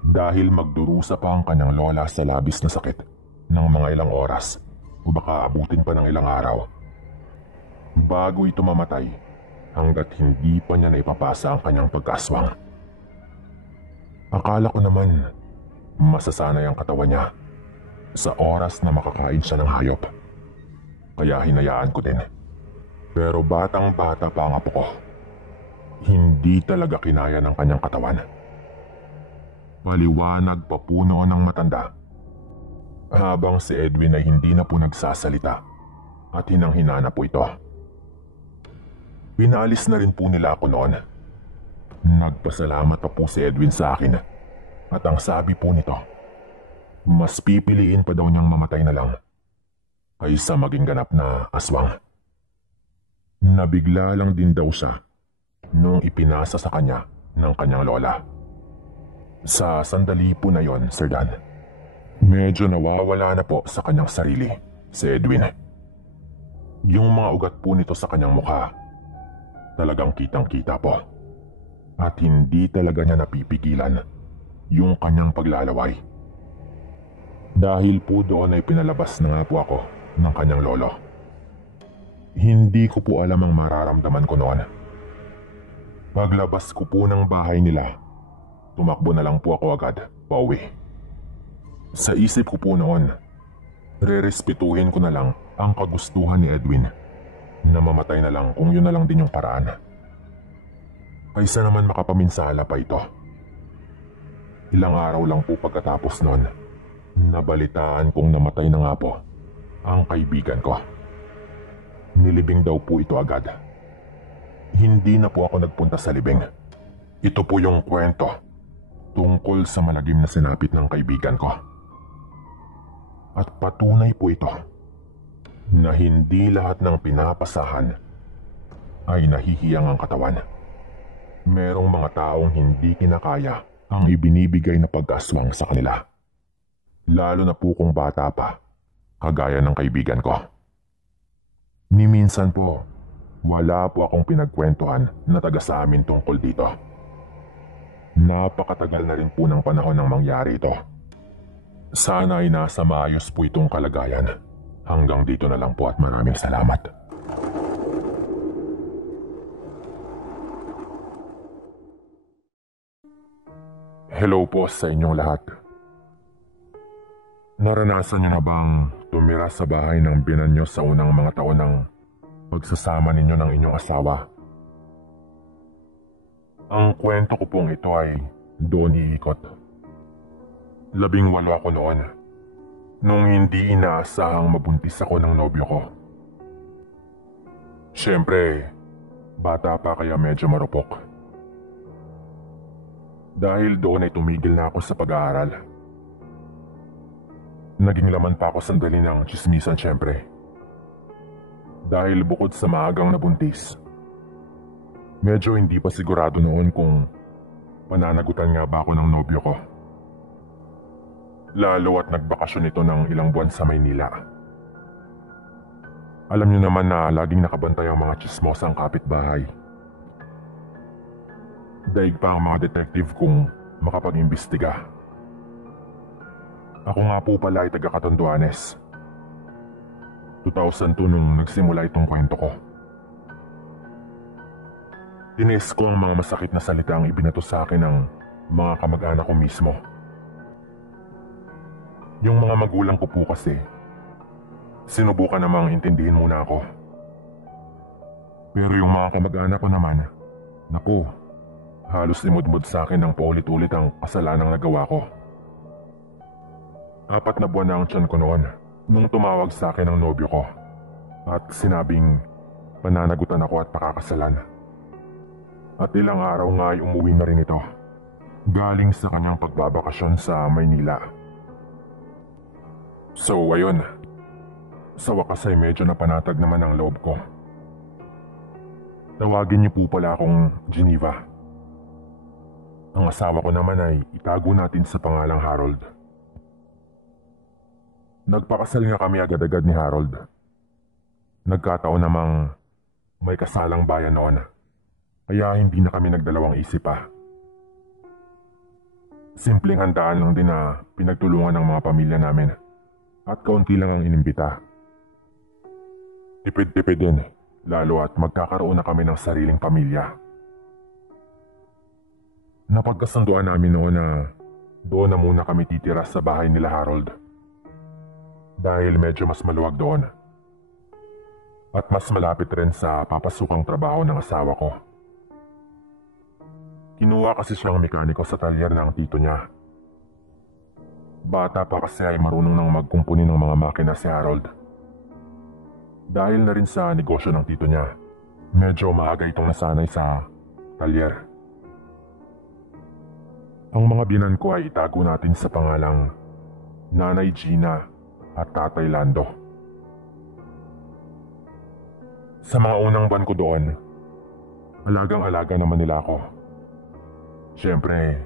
dahil magdurusa pa ang kanyang lola sa labis na sakit ng mga ilang oras o baka abutin pa ng ilang araw bago ito mamatay hanggat hindi pa niya naipapasa ang kanyang pagkaswang. Akala ko naman masasanay ang katawan niya sa oras na makakain siya ng hayop, kaya hinayaan ko din. Pero batang-bata pa ang apo ko. Hindi talaga kinaya ng kanyang katawan. Paliwanag pa po noon ng matanda habang si Edwin ay hindi na po nagsasalita at hinang-hina na po ito. Pinaalis na rin po nila ako noon. Nagpasalamat pa po si Edwin sa akin at ang sabi po nito, mas pipiliin pa daw niyang mamatay na lang kaysa maging ganap na aswang. Nabigla lang din daw siya nung ipinasa sa kanya ng kanyang lola. Sa sandali po na yon, Sir Dan, medyo nawawala na po sa kanyang sarili si Edwin. Yung mga ugat po nito sa kanyang mukha, talagang kitang-kita po. At hindi talaga niya napipigilan yung kanyang paglalaway. Dahil po doon ay pinalabas na nga po ako ng kanyang lolo. Hindi ko po alam ang mararamdaman ko noon. Paglabas ko po ng bahay nila, tumakbo na lang po ako agad pauwi. Sa isip ko po noon, rerespetuhin ko na lang ang kagustuhan ni Edwin na mamatay na lang kung yun na lang din yung paraan. Kaysa naman makapaminsala pa ito. Ilang araw lang po pagkatapos noon, nabalitaan kong namatay na nga po ang kaibigan ko. Nilibing daw po ito agad. Hindi na po ako nagpunta sa libing. Ito po yung kwento tungkol sa malagim na sinapit ng kaibigan ko. At patunay po ito na hindi lahat ng pinapasahan ay nahihiyang ang katawan. Merong mga taong hindi kinakaya ang ibinibigay na pag-aswang sa kanila. Lalo na po kung bata pa, kagaya ng kaibigan ko. Ni minsan po, wala po akong pinagkwentuhan na taga sa amin tungkol dito. Napakatagal na rin po ng panahon nang mangyari ito. Sana ay nasa maayos po itong kalagayan. Hanggang dito na lang po at maraming salamat. Hello po sa inyong lahat. Naranasan niyo na bang tumira sa bahay ng binan niyo sa unang mga taon ng pagsasama ninyo ng inyong asawa? Ang kwento ko pong ito ay doon iikot. 18 ako noon, nung hindi inaasahang mabuntis ako ng nobyo ko. Siyempre, bata pa kaya medyo marupok. Dahil doon ay tumigil na ako sa pag-aaral. Naging laman pa ako sandali ng tsismisan siyempre. Dahil bukod sa maagang nabuntis, medyo hindi pa sigurado noon kung pananagutan nga ba ako ng nobyo ko. Lalo at nagbakasyon ito ng ilang buwan sa Maynila. Alam niyo naman na laging nakabantay ang mga tsismosang kapitbahay. Daig pa ang mga detective kung makapag-imbestiga. Ako nga po pala ay taga Catanduanes. 2002 nung nagsimula itong kwento ko. Tinis ko ang mga masakit na salita ang ibinato sa akin ng mga kamag-anak ko mismo. Yung mga magulang ko po kasi, sinubukan namang intindihin muna ako. Pero yung mga kamag-anak ko naman, naku, halos imudmud sa akin ng paulit-ulit ang kasalanang nagawa ko. 4 na buwan na ang tiyan ko noon nung tumawag sa akin ang nobyo ko at sinabing pananagutan ako at pakakasalan. At ilang araw nga ay umuwi na rin ito, galing sa kanyang pagbabakasyon sa Maynila. So ayun, sa wakas ay medyo napanatag naman ang loob ko. Tawagin niyo po pala akong Geneva. Ang asawa ko naman ay itago natin sa pangalang Harold. Nagpakasal nga kami agad-agad ni Harold. Nagkataon namang may kasalang bayan noon, kaya hindi na kami nagdalawang isip pa. Simpleng handaan lang din na pinagtulungan ng mga pamilya namin at kaunti lang ang inimbita. Tipid-tipid din, lalo at magkakaroon na kami ng sariling pamilya. Napagkasunduan namin noon na doon na muna kami titira sa bahay nila Harold. Dahil medyo mas maluwag doon. At mas malapit rin sa papasukang trabaho ng asawa ko. Kinuha kasi siyang mekaniko sa talyer ng tito niya. Bata pa kasi ay marunong nang magkumpuni ng mga makina si Harold. Dahil na rin sa negosyo ng tito niya, medyo maaga itong nasanay sa talyer. Ang mga biyenan ko ay itago natin sa pangalang Nanay Gina at Tatay Lando. Sa mga unang buwan ko doon, alagang-alaga naman nila ako. Siyempre,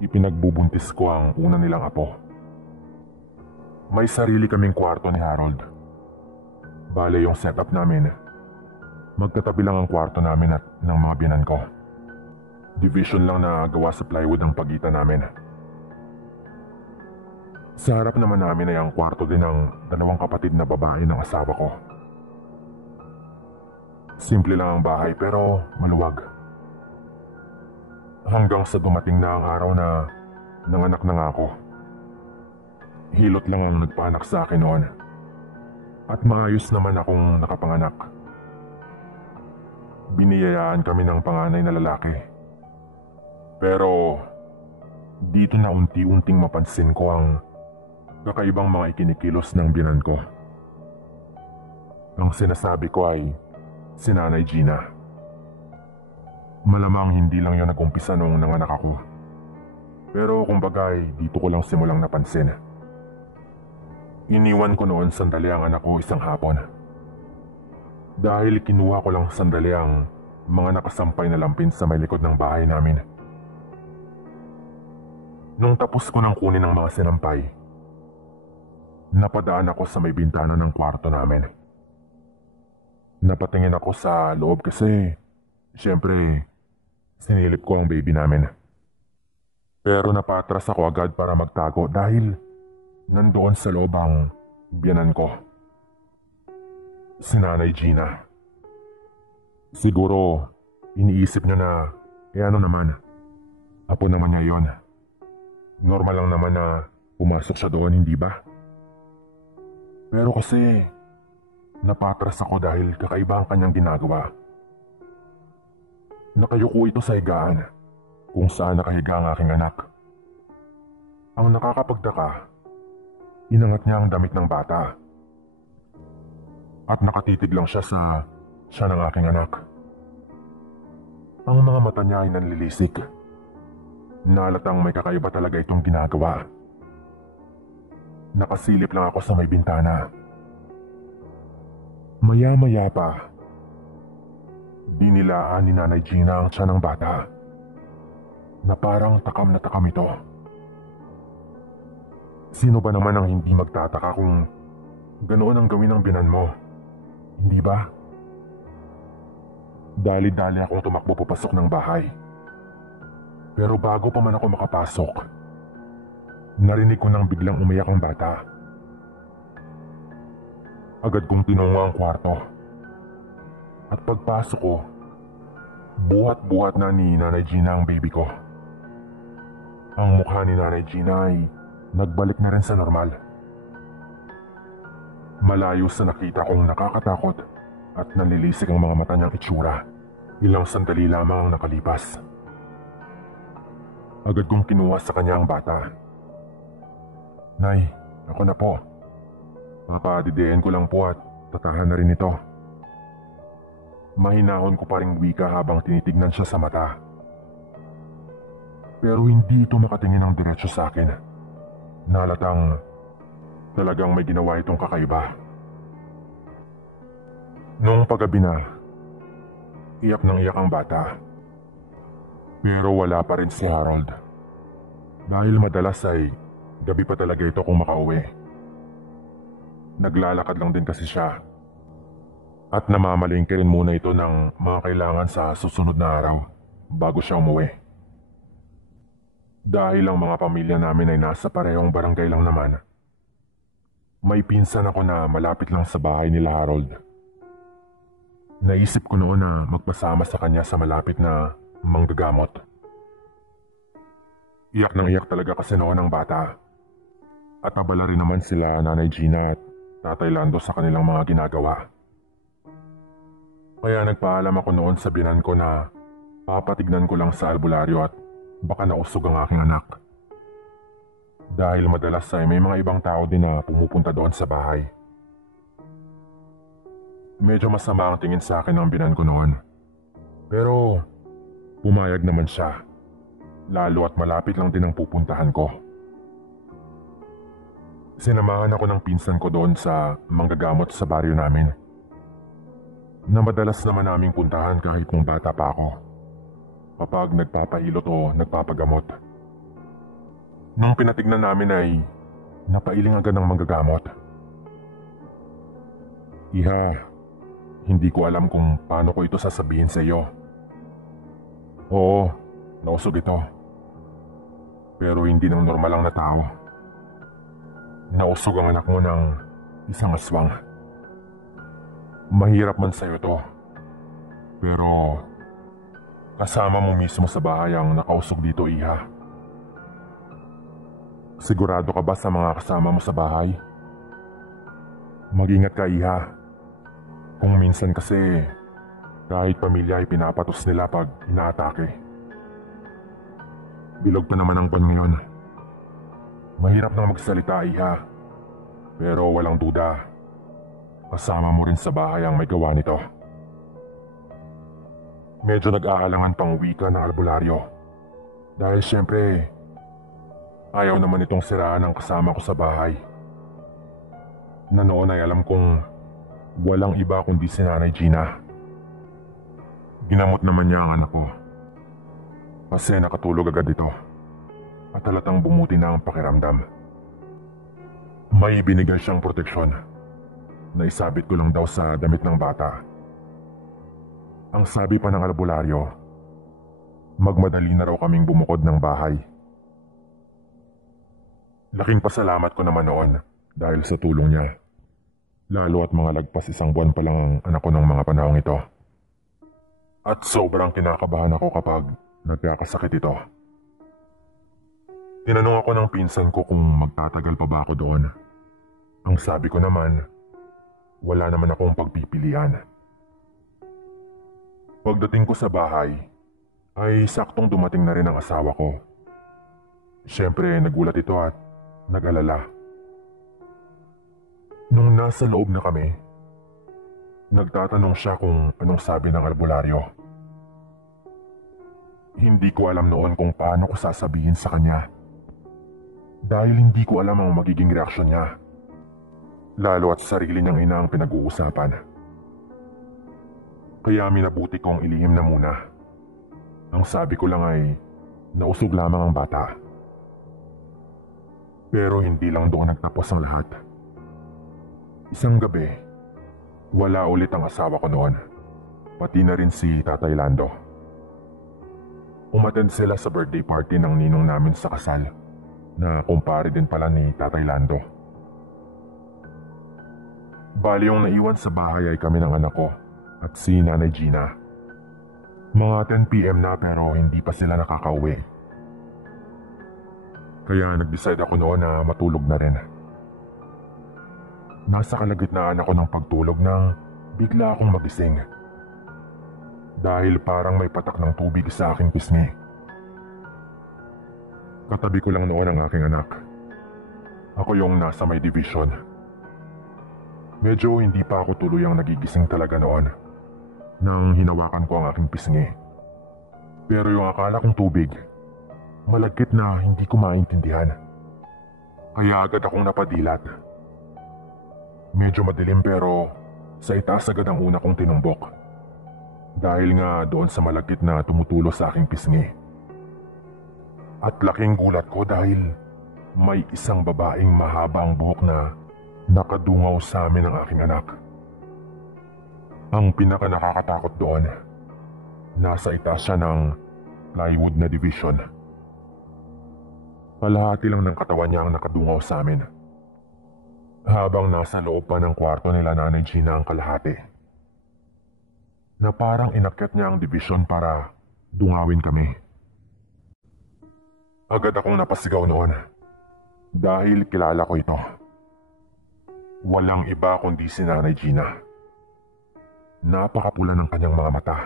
ipinagbubuntis ko ang una nilang apo. May sarili kaming kwarto ni Harold. Bale yung setup namin, magkatabi lang ang kwarto namin at ng mga biyenan ko. Division lang na gawa sa plywood ang pagitan namin. Sa harap naman namin ay ang kwarto din ng dalawang kapatid na babae ng asawa ko. Simple lang ang bahay pero maluwag. Hanggang sa dumating na ang araw na nanganak na nga ako. Hilot lang ang nagpaanak sa akin noon. At maayos naman akong nakapanganak. Biniyayaan kami ng panganay na lalaki. Pero dito na unti-unting mapansin ko ang kakaibang mga ikinikilos ng biyenan ko. Ang sinasabi ko ay si Nanay Gina. Malamang hindi lang yun nag-umpisa nung nanganak ako. Pero kumbagay dito ko lang simulang napansin. Iniwan ko noon sandali ang anak ko isang hapon. Dahil kinuha ko lang sandali ang mga nakasampay na lampin sa may likod ng bahay namin. Nung tapos ko nang kunin ang mga sinampay, napadaan ako sa may bintana ng kwarto namin. Napatingin ako sa loob kasi, siyempre, sinilip ko ang baby namin. Pero napatras ako agad para magtago dahil nandoon sa loob ang biyenan ko. Si Nanay Gina. Siguro, iniisip niya na, ano naman, apo naman niya yon. Normal lang naman na pumasok siya doon, hindi ba? Pero kasi, napatras ako dahil kakaiba ang kanyang ginagawa. Nakayuko ito sa higaan kung saan nakahiga ang aking anak. Ang nakakapagtaka, inangat niya ang damit ng bata. At nakatitig lang siya sa siya ng aking anak. Ang mga mata niya ay nanlilisik. Nalatang may kakaiba talaga itong ginagawa. Nakasilip lang ako sa may bintana. Maya-maya pa, dinilaan ni Nanay Gina ang tiyan ng bata na parang takam na takam ito. Sino ba naman ang hindi magtataka kung ganoon ang gawin ng biyenan mo? Hindi ba? Dali-dali akong tumakbo papasok ng bahay. Pero bago pa man ako makapasok, narinig ko nang biglang umiyak ang bata. Agad kong tinungo ang kwarto. At pagpasok ko, buhat-buhat na ni Nanay Gina ang baby ko. Ang mukha ni Nanay Gina ay nagbalik na rin sa normal. Malayo sa nakita kong nakakatakot at nalilisik ang mga mata niyang itsura. Ilang sandali lamang ang nakalipas. Agad kong kinuha sa kanya ang bata. Nay, ako na po. Papadidein ko lang po at tatahan na rin ito. Mahinahon ko pa ring wika habang tinitignan siya sa mata. Pero hindi ito makatingin ng diretso sa akin. Nalatang talagang may ginawa itong kakaiba. Noong paggabi na, iyak nang iyak ang bata. Pero wala pa rin si Harold. Dahil madalas ay gabi pa talaga ito kung makauwi. Naglalakad lang din kasi siya. At namamalingke rin muna ito ng mga kailangan sa susunod na araw bago siya umuwi. Dahil ang mga pamilya namin ay nasa parehong barangay lang naman, may pinsan ako na malapit lang sa bahay nila Harold. Naisip ko noon na magpasama sa kanya sa malapit na manggagamot. Iyak nang iyak talaga kasi noon ang bata. At abala rin naman sila Nanay Gina at Tatay Lando sa kanilang mga ginagawa. Kaya nagpaalam ako noon sa binan ko na papatignan ko lang sa albularyo at baka nausog ang aking anak. Dahil madalas ay may mga ibang tao din na pumupunta doon sa bahay. Medyo masama ang tingin sa akin ng binan ko noon. Pero pumayag naman siya. Lalo at malapit lang din ang pupuntahan ko. Sinamahan ako ng pinsan ko doon sa manggagamot sa baryo namin, na madalas naman naming puntahan kahit nung bata pa ako, kapag nagpapailot o nagpapagamot. Nung pinatignan namin ay napailing agad ng manggagamot. Iha, hindi ko alam kung paano ko ito sasabihin sa iyo. Oo, nausog ito. Pero hindi ng normal lang na tao. Nausog ang anak mo ng isang aswang. Mahirap man sa'yo to, pero kasama mo mismo sa bahay ang nakausog dito, Iha. Sigurado ka ba sa mga kasama mo sa bahay? Mag-ingat ka, Iha. Kung minsan kasi kahit pamilya ay pinapatos nila pag inaatake. Bilog pa naman ang buwan ngayon. Mahirap nang magsalita, Iha. Pero walang duda, kasama mo rin sa bahay ang may gawa nito. Medyo nag-aalangan pang wika ng albularyo. Dahil siyempre, ayaw naman itong siraan ang kasama ko sa bahay. Na noon ay alam kong walang iba kundi si Nanay Gina. Ginamot naman niya ang anak ko. Kasi nakatulog agad ito. At halatang bumuti na ang pakiramdam. May binigay siyang proteksyon na isabit ko lang daw sa damit ng bata. Ang sabi pa ng albularyo, magmadali na raw kaming bumukod ng bahay. Laking pasalamat ko naman noon dahil sa tulong niya. Lalo at mga lagpas isang buwan pa lang ang anak ko ng mga panahong ito. At sobrang kinakabahan ako kapag nagkakasakit ito. Tinanong ako ng pinsan ko kung magtatagal pa ba ako doon. Ang sabi ko naman, wala naman akong pagpipilian. Pagdating ko sa bahay, ay saktong dumating na rin ang asawa ko. Siyempre nagulat ito at nag-alala. Nung nasa loob na kami, nagtatanong siya kung anong sabi ng albularyo. Hindi ko alam noon kung paano ko sasabihin sa kanya. Dahil hindi ko alam ang magiging reaksyon niya. Lalo at sarili niyang ina ang pinag-uusapan. Kaya minabuti kong ilihim na muna. Ang sabi ko lang ay nausog lamang ang bata. Pero hindi lang doon nagtapos ang lahat. Isang gabi, wala ulit ang asawa ko noon. Pati na rin si Tatay Lando. Umattend sila sa birthday party ng ninong namin sa kasal, na kumpare din pala ni Tatay Lando. Bali yung naiwan sa bahay ay kami ng anak ko at si Nanay Gina. Mga 10 PM na pero hindi pa sila nakakauwi. Kaya nag-decide ako noon na matulog na rin. Nasa kalagitnaan ako ng pagtulog nang bigla akong magising. Dahil parang may patak ng tubig sa aking pisngi. Katabi ko lang noon ang aking anak. Ako yung nasa may division. Medyo hindi pa ako tuluyang nagigising talaga noon nang hinawakan ko ang aking pisngi. Pero yung akala kong tubig, malagkit na hindi ko maintindihan. Kaya agad akong napadilat. Medyo madilim pero sa itaas agad ang una kong tinumbok. Dahil nga doon sa malagkit na tumutulo sa aking pisngi. At laking gulat ko dahil may isang babaeng mahabang buhok na Nakadungaw sa amin ang aking anak. Ang pinaka nakakatakot doon, nasa itaas siya ng plywood na division. Kalahati lang ng katawan niya ang nakadungaw sa amin. Habang nasa loob pa ng kwarto nila Nanay Gina ang kalahati, na parang inakyat niya ang division para dungawin kami. Agad akong napasigaw noon dahil kilala ko ito. Walang iba kundi si Nanay Gina. Napakapula ng kanyang mga mata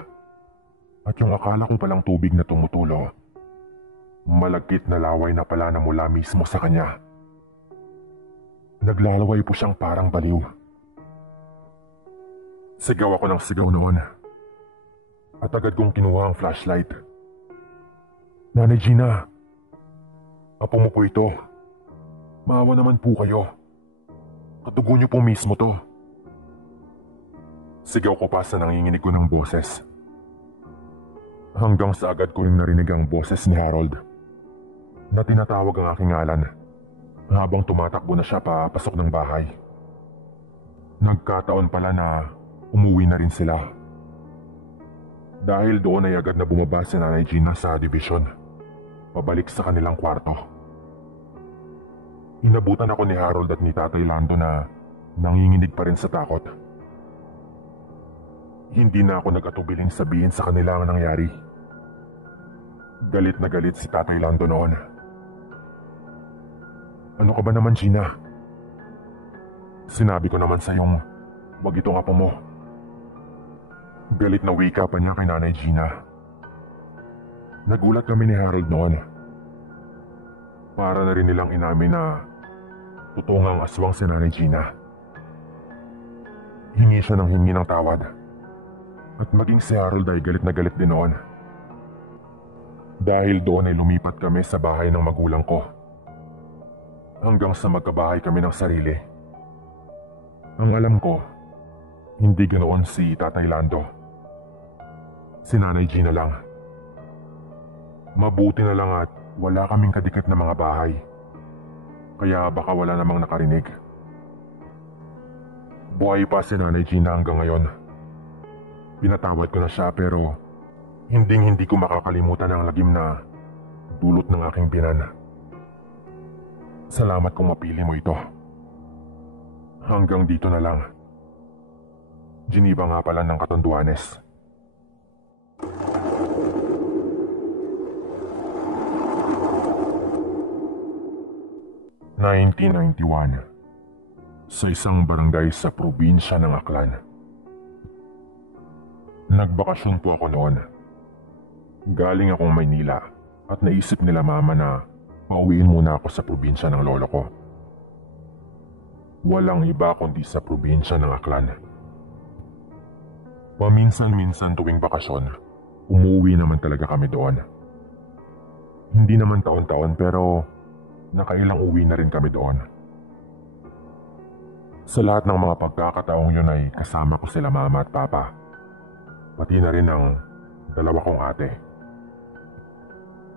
at yung akala ko palang tubig na tumutulo, malagkit na laway na pala na mula mismo sa kanya. Naglalaway po siyang parang baliw. Sigaw ako ng sigaw noon at agad kong kinuha ang flashlight. Nanay Gina, apo mo po ito. Maawa naman po kayo. Katugo niyo po mismo to. Sigaw ko pa sa nanginginig ko ng boses. Hanggang sa agad ko ring narinig ang boses ni Harold na tinatawag ang aking ngalan habang tumatakbo na siya papasok ng bahay. Nagkataon pala na umuwi na rin sila. Dahil doon ay agad na bumaba si Nanay Gina sa division, pabalik sa kanilang kwarto. Inabutan ako ni Harold at ni Tatay Lando na nanginginig pa rin sa takot. Hindi na ako nag-atubiling sabihin sa kanila ang nangyari. Galit na galit si Tatay Lando noon. Ano ka ba naman, Gina? Sinabi ko naman sa iyong wag itong apo mo. Galit na wika pa niya kay Nanay Gina. Nagulat kami ni Harold noon. Para na rin nilang inamin na totoo ngang aswang si Nanay Gina. Hingi siya ng hingi ng tawad. At maging si Harold ay galit na galit din noon. Dahil doon ay lumipat kami sa bahay ng magulang ko. Hanggang sa magkabahay kami ng sarili. Ang alam ko, hindi ganoon si Tatay Lando. Si Nanay Gina lang. Mabuti na lang at wala kaming kadikit na mga bahay. Kaya baka wala namang nakarinig. Buhay pa si Nanay Gina hanggang ngayon. Pinatawad ko na siya pero hindi ko makakalimutan ang lagim na dulot ng aking binan. Salamat kung mapili mo ito. Hanggang dito na lang. Geneva nga pala ng Catanduanes. (1991) Sa isang barangay sa probinsya ng Aklan. Nagbakasyon po ako noon. Galing akong Maynila at naisip nila mama na pauwiin muna ako sa probinsya ng lolo ko. Walang iba kundi sa probinsya ng Aklan. Paminsan-minsan tuwing bakasyon, umuwi naman talaga kami doon. Hindi naman taon-taon pero nakailang uwi na rin kami doon. Sa lahat ng mga pagkakataong yun ay kasama ko sila mama at papa. Pati na rin ang dalawa kong ate.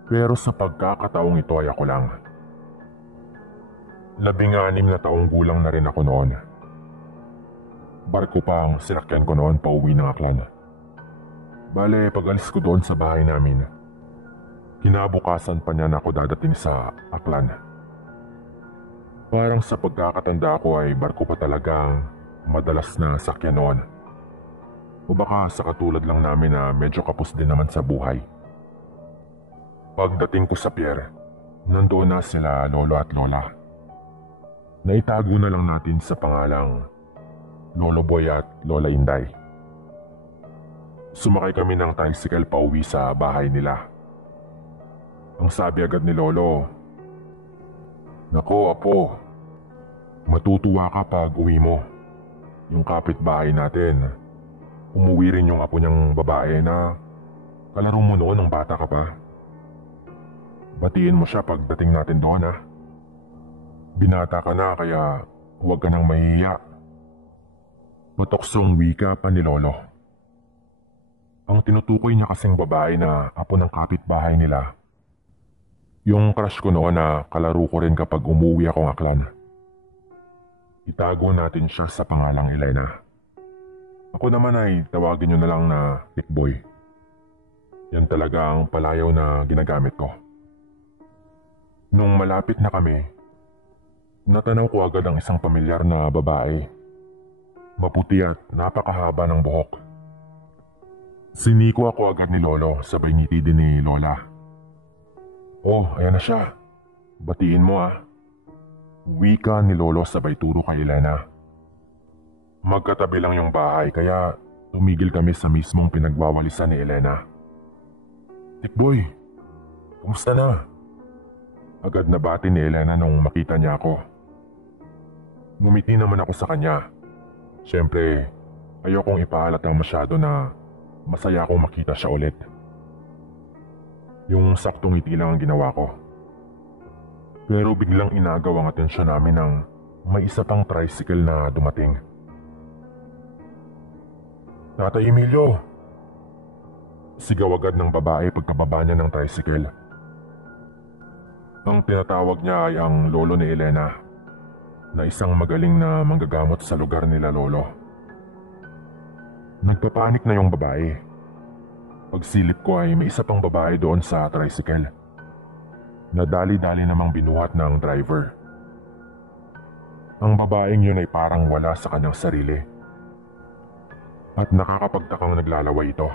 Pero sa pagkakataong ito ay ako lang. 16 na taong gulang na rin ako noon. Barko pa ang sinakyan ko noon pauwi ng Aklan. Bale, pag-alis ko doon sa bahay namin, kinabukasan pa niya na ako dadating sa Aklan. Parang sa pagkakatanda ko ay barko pa talagang madalas na sakyan noon. O baka sa katulad lang namin na medyo kapos din naman sa buhay. Pagdating ko sa pier, nandoon na sila lolo at lola. Naitago na lang natin sa pangalang Lolo Boy at Lola Inday. Sumakay kami ng tricycle pauwi sa bahay nila. Ang sabi agad ni Lolo, "Nako apo, matutuwa ka pag uwi mo. Yung kapitbahay natin, umuwi rin yung apo niyang babae na kalaro mo noon ng bata ka pa. Batiin mo siya pagdating natin doon ha. Binata ka na kaya huwag ka nang mahihiya." Patoksong wika pa ni Lolo. Ang tinutukoy niya kasing babae na apo ng kapitbahay nila, yung crush ko noon na kalaro ko rin kapag umuwi akong Aklan. itago natin siya sa pangalang Elena. Ako naman ay tawagin niyo na lang na Tikboy. Yan talaga ang palayaw na ginagamit ko. Nung malapit na kami, natanaw ko agad ang isang pamilyar na babae. Maputi at napakahaba ng buhok. Siniko ako agad ni Lolo, sabay ngiti din ni Lola. Oh, ayan na siya. Batiin mo ah. Wika ni Lolo sabay turo kay Elena. Magkatabi lang yung bahay kaya tumigil kami sa mismong pinagwawalisan ni Elena. Tikboy, kumusta na? Agad na bati ni Elena nung makita niya ako. Ngumiti naman ako sa kanya. Siyempre, ayokong ipaalata masyado na masaya akong makita siya ulit. Yung saktong ngiti lang ang ginawa ko. Pero biglang inagaw ang atensyon namin ng may isa pang tricycle na dumating. Tatay Emilio! Sigaw agad ng babae pagkababa niya ng tricycle. Ang tinatawag niya ay ang lolo ni Elena, na isang magaling na manggagamot sa lugar nila Lolo. Nagpapanik na yung babae. Pagsilip ko ay may isa pang babae doon sa tricycle. Nadali-dali namang binuhat ng driver. Ang babaeng yun ay parang wala sa kanyang sarili. At nakakapagtakang naglalaway ito.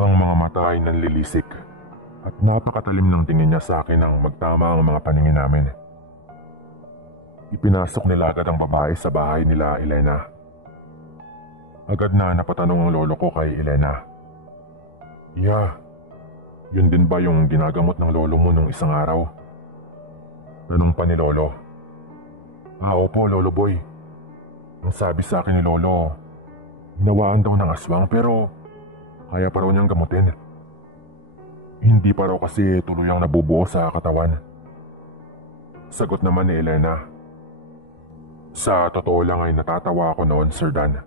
Ang mga mata ay nanlilisik at napakatalim ng tingin niya sa akin nang magtama ang mga paningin namin. Ipinasok nila agad ang babae sa bahay nila Elena. Agad na napatanong ang lolo ko kay Elena. Yeah. Yun din ba yung ginagamot ng lolo mo nung isang araw? Tanong pa ni Lolo. Opo, Lolo Boy. Ang sabi sa akin ni Lolo, hinawaan daw ng aswang pero kaya pa raw niyang gamutin. Hindi pa raw kasi tuluyang nabubuo sa katawan. Sagot naman ni Elena. Sa totoo lang ay natatawa ako noon, Sir Dan.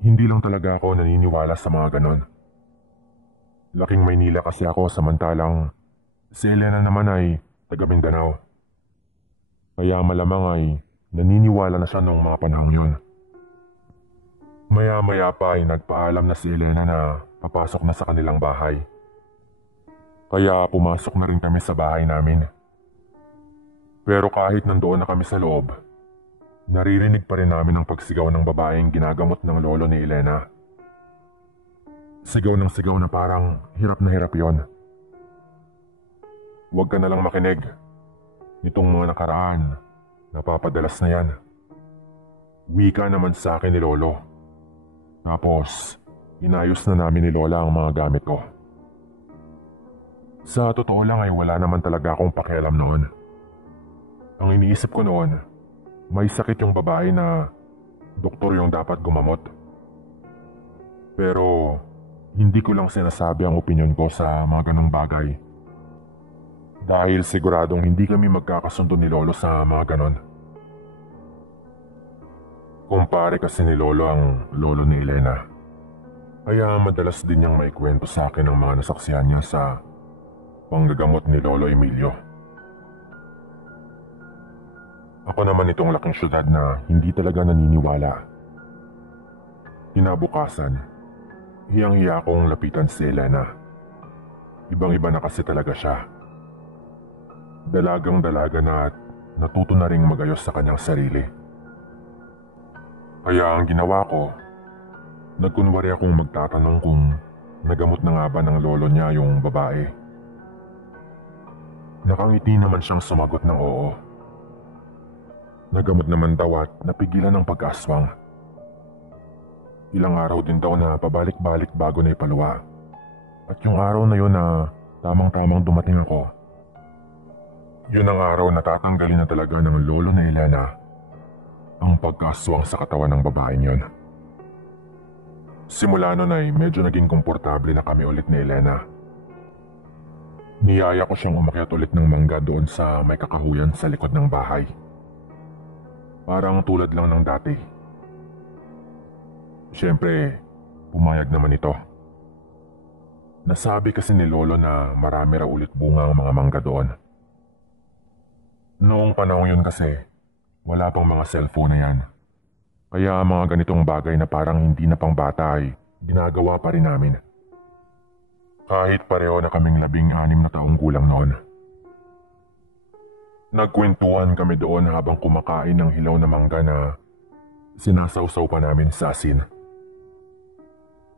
Hindi lang talaga ako naniniwala sa mga ganon. Laking Maynila kasi ako samantalang si Elena naman ay taga Mindanao. Kaya malamang ay naniniwala na siya noong mga panahong yun. Maya-maya pa ay nagpaalam na si Elena na papasok na sa kanilang bahay. Kaya pumasok na rin kami sa bahay namin. Pero kahit nandoon na kami sa loob, naririnig pa rin namin ang pagsigaw ng babaeng ginagamot ng lolo ni Elena. Sigaw ng sigaw na parang hirap na hirap yon. Huwag ka na lang makinig. Nitong mga nakaraan, napapadalas na yan. Wika naman sa akin ni Lolo. Tapos, inayos na namin ni Lola ang mga gamit ko. Sa totoo lang ay wala naman talaga akong pakialam noon. Ang iniisip ko noon, may sakit yung babae na doktor yung dapat gumamot. Pero hindi ko lang sinasabi ang opinyon ko sa mga ganong bagay. Dahil siguradong hindi kami magkakasundo ni Lolo sa mga ganon. Kumpare kasi ni Lolo ang lolo ni Elena. Kaya madalas din niyang maikwento sa akin ang mga nasaksihan niya sa panggagamot ni Lolo Emilio. Ako naman itong laking syudad na hindi talaga naniniwala. Kinabukasan, hiyang-hiya akong lapitan si Elena. Ibang-iba na kasi talaga siya. Dalagang-dalaga na at natuto na ring magayos sa kanyang sarili. Kaya ang ginawa ko, nagkunwari akong magtatanong kung nagamot na nga ba ng lolo niya yung babae. Nakangiti naman siyang sumagot ng oo. Nagamot naman daw at napigilan ng pag-aswang. Ilang araw din daw na pabalik-balik bago na ipaluwa. At yung araw na yun na tamang-tamang dumating ako, yun ang araw na tatanggalin na talaga ng lolo na Elena ang pagkaswang sa katawan ng babaeng yun. Simula nun ay medyo naging komportable na kami ulit ni Elena. Niyaya ko siyang umakyat ulit ng mangga doon sa may kakahuyan sa likod ng bahay. Parang tulad lang ng dati. Siyempre, pumayag naman ito. Nasabi kasi ni Lolo na marami raw ulit bunga ang mga mangga doon. Noong panahon yun kasi, wala pang mga cellphone na yan. Kaya mga ganitong bagay na parang hindi na pang bata ay ginagawa pa rin namin. Kahit pareho na kaming 16 na taong gulang noon. Nagkwentuhan kami doon habang kumakain ng hilaw na mangga na sinasawsaw pa namin sa asin.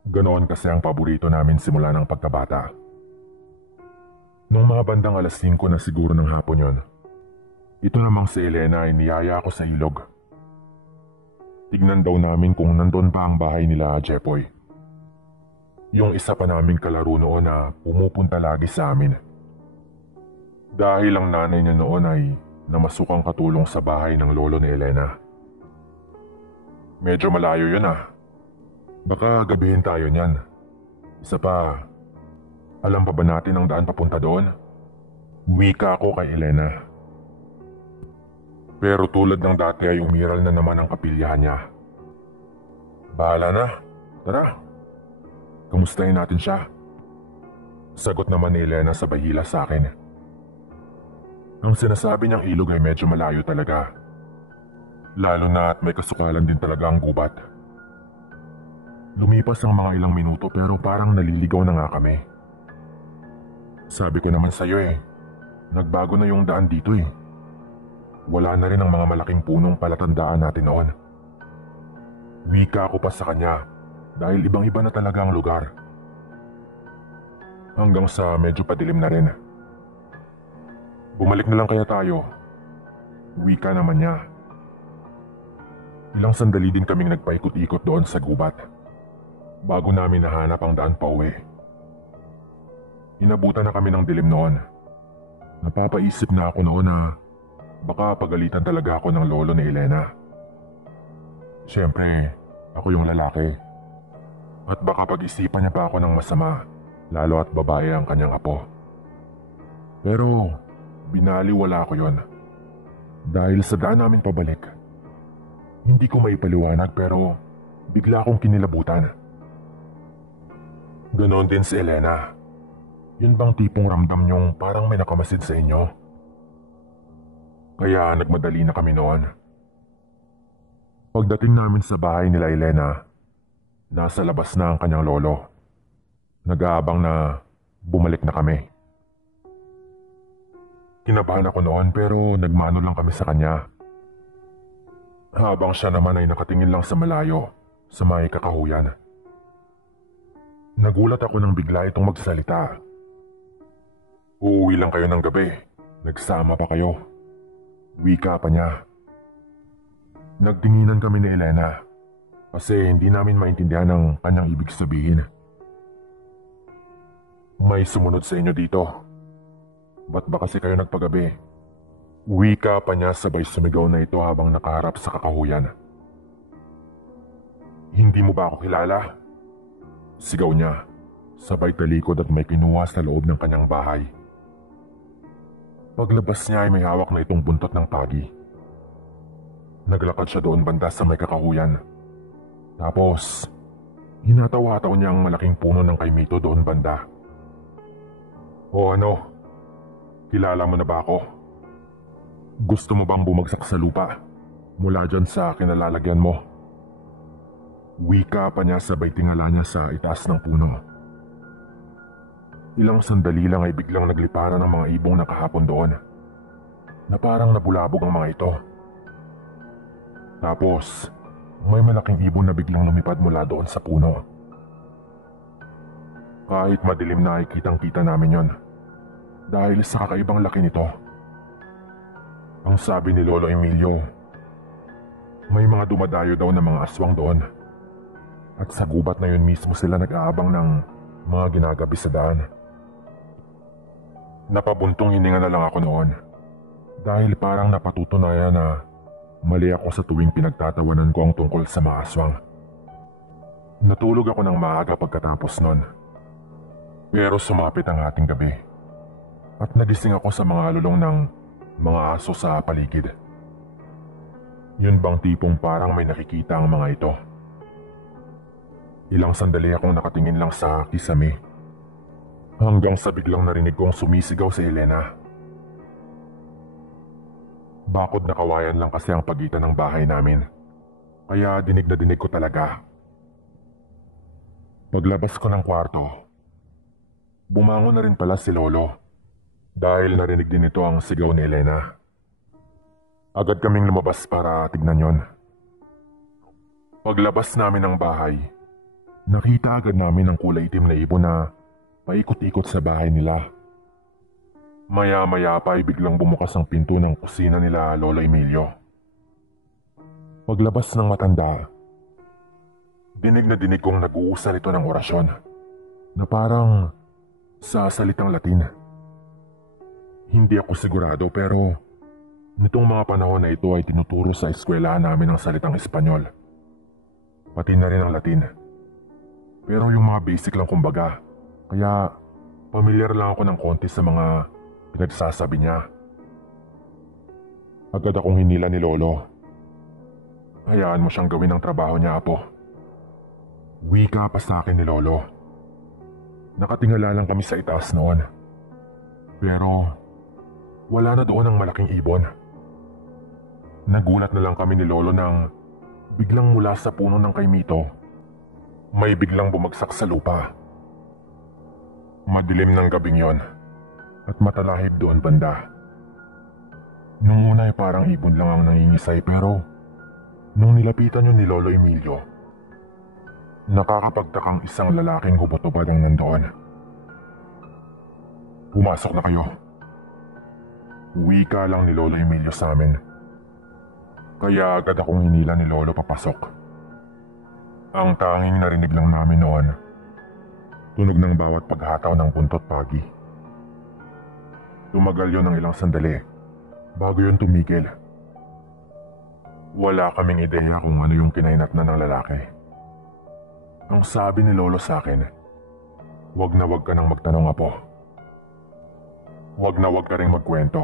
Ganoon kasi ang paborito namin simula ng pagkabata. Nung mga bandang 5:00 na siguro ng hapon yon, ito namang si Elena ay niyaya ko sa ilog. Tignan daw namin kung nandun pa ang bahay nila Jepoy. Yung isa pa naming kalaro noon na pumupunta lagi sa amin. Dahil ang nanay niya noon ay namasukang katulong sa bahay ng lolo ni Elena. Medyo malayo yun ah. Baka gabihin tayo niyan. Isa pa, alam pa ba natin ang daan papunta doon? Wika ako kay Elena. Pero tulad ng dati ay umiral na naman ang kapilyahan niya. Bahala na, tara. Kamustahin natin siya. Sagot naman ni Elena sa bahila sa akin. Ang sinasabi niyang ilog ay medyo malayo talaga. Lalo na at may kasukalan din talaga ang gubat. Lumipas ang mga ilang minuto pero parang naliligaw na nga kami. Sabi ko naman sa'yo nagbago na yung daan dito Wala na rin ang mga malaking punong palatandaan natin noon. Wika ako pa sa kanya dahil ibang-iba na talaga ang lugar. Hanggang sa medyo padilim na rin. Bumalik na lang kaya tayo. Wika naman niya. Ilang sandali din kaming nagpaikot-ikot doon sa gubat bago namin nahanap ang daan pauwi. Inabutan na kami ng dilim noon. Napapaisip na ako noon na baka pagalitan talaga ako ng lolo ni Elena. Siyempre, ako yung lalaki. At baka pag-isipan niya pa ako ng masama, lalo at babae ang kanyang apo. Pero, binaliwala ko yon. Dahil sa daan namin pabalik, hindi ko maipaliwanag pero bigla akong kinilabutan. Ganon din si Elena. Yun bang tipong ramdam niyong parang may nakamasid sa inyo? Kaya nagmadali na kami noon. Pagdating namin sa bahay nila Elena, nasa labas na ang kanyang lolo. Nag-aabang na bumalik na kami. Kinabahan ako noon pero nagmano lang kami sa kanya. Habang siya naman ay nakatingin lang sa malayo sa may kakahuyan. Nagulat ako nang bigla itong magsalita. Uuwi lang kayo ng gabi. Nagsama pa kayo. Wika pa niya. Nagtinginan kami ni Elena kasi hindi namin maintindihan ang kanyang ibig sabihin. May sumunod sa inyo dito. Ba't ba kasi kayo nagpagabi? Wika pa niya sabay sumigaw na ito habang nakaharap sa kakahuyan. Hindi mo ba ako kilala? Sigaw niya, sabay talikod at may kinuha sa loob ng kanyang bahay. Paglabas niya ay may hawak na itong buntot ng pagi. Naglakad siya doon banda sa may kakahuyan. Tapos, hinataw-hataw niya ang malaking puno ng kaimito doon banda. O ano? Kilala mo na ba ako? Gusto mo bang bumagsak sa lupa? Mula dyan sa kinalalagyan mo. Wika pa niya sabay tingala niya sa itaas ng puno. Ilang sandali lang ay biglang nagliparan ang mga ibong nakahapon doon. Na parang nabulabog ang mga ito. Tapos, may malaking ibon na biglang lumipad mula doon sa puno. Kahit madilim na ay kitang-kita namin yon. Dahil sa kakaibang laki nito. Ang sabi ni Lolo Emilio, may mga dumadayo daw na mga aswang doon. At sa gubat na yun mismo sila nag-aabang ng mga ginagabi sa daan. Napabuntong hininga na lang ako noon. Dahil parang napatutunayan na mali ako sa tuwing pinagtatawanan ko ang tungkol sa mga aswang. Natulog ako ng maaga pagkatapos nun. Pero sumapit ang ating gabi. At nagising ako sa mga lulong ng mga aso sa paligid. Yun bang tipong parang may nakikita ang mga ito? Ilang sandali akong nakatingin lang sa kisame. Hanggang sa biglang narinig kong sumisigaw si Elena. Bakod na kawayan lang kasi ang pagitan ng bahay namin. Kaya dinig na dinig ko talaga. Paglabas ko ng kwarto, bumangon na rin pala si Lolo dahil narinig din ito ang sigaw ni Elena. Agad kaming lumabas para tignan yon. Paglabas namin ng bahay, nakita agad namin ang kulay itim na ibon na paikot-ikot sa bahay nila. Maya-maya pa ay biglang bumukas ang pinto ng kusina nila Lolo Emilio. Paglabas ng matanda, dinig na dinig kong nag-uusal ito ng orasyon na parang sa salitang Latin. Hindi ako sigurado pero nitong mga panahon na ito ay tinuturo sa eskwelahan namin ang salitang Espanyol. Pati na rin ang Latin. Pero yung mga basic lang kumbaga, kaya pamilyar lang ako ng konti sa mga pinagsasabi niya. Agad akong hinila ni Lolo. Hayaan mo siyang gawin ang trabaho niya, Apo. Wika pa sa akin ni Lolo. Nakatingala lang kami sa itaas noon. Pero wala na doon ang malaking ibon. Nagulat na lang kami ni Lolo nang biglang mula sa puno ng kaimito, may biglang bumagsak sa lupa. Madilim ng gabing yon at matalahib doon banda. Nung una ay parang ibon lang ang nangingisay pero nung nilapitan yun ni Lolo Emilio, nakakapagtakang isang lalaking hubot-hubad ang nandoon. Pumasok na kayo. Wika lang ni Lolo Emilio sa amin. Kaya agad akong hinila ni Lolo papasok. Ang tanging narinig lang namin noon, tunog ng bawat paghataw ng buntot pagi. Tumagal yon ng ilang sandali bago yon tumigil. Wala kaming ideya kung ano yung kinahinatnan ng lalaki. Ang sabi ni Lolo sa akin, wag na wag ka nang magtanong, Apo. Wag na wag ka rin magkwento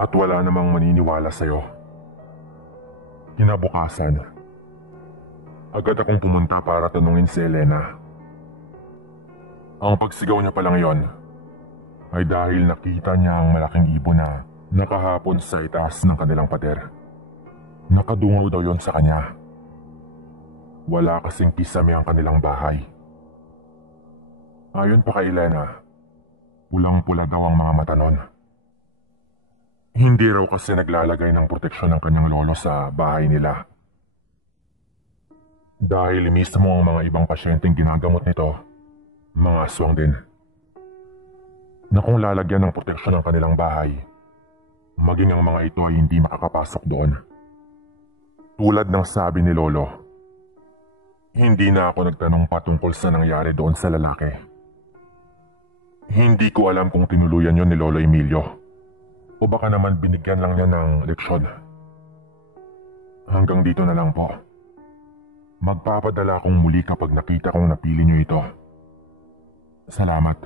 at wala namang maniniwala sa'yo. Kinabukasan, agad akong pumunta para tanungin si Elena. Ang pagsigaw niya palang yon ay dahil nakita niya ang malaking ibon na nakahapon sa itaas ng kanilang pader. Nakadungaw daw yon sa kanya. Wala kasing kisame ang kanilang bahay. Ayon pa kay Elena, pulang-pula daw ang mga mata nun. Hindi raw kasi naglalagay ng proteksyon ng kanyang lolo sa bahay nila. Dahil mismo ang mga ibang pasyenteng ginagamot nito, mga aswang din. Na kung lalagyan ng proteksyon ng kanilang bahay, maging ang mga ito ay hindi makakapasok doon. Tulad ng sabi ni Lolo, hindi na ako nagtanong patungkol sa nangyari doon sa lalaki. Hindi ko alam kung tinuluyan yon ni Lolo Emilio o baka naman binigyan lang niya ng leksyon. Hanggang dito na lang po. Magpapadala akong muli kapag nakita kong napili niyo ito. Salamat.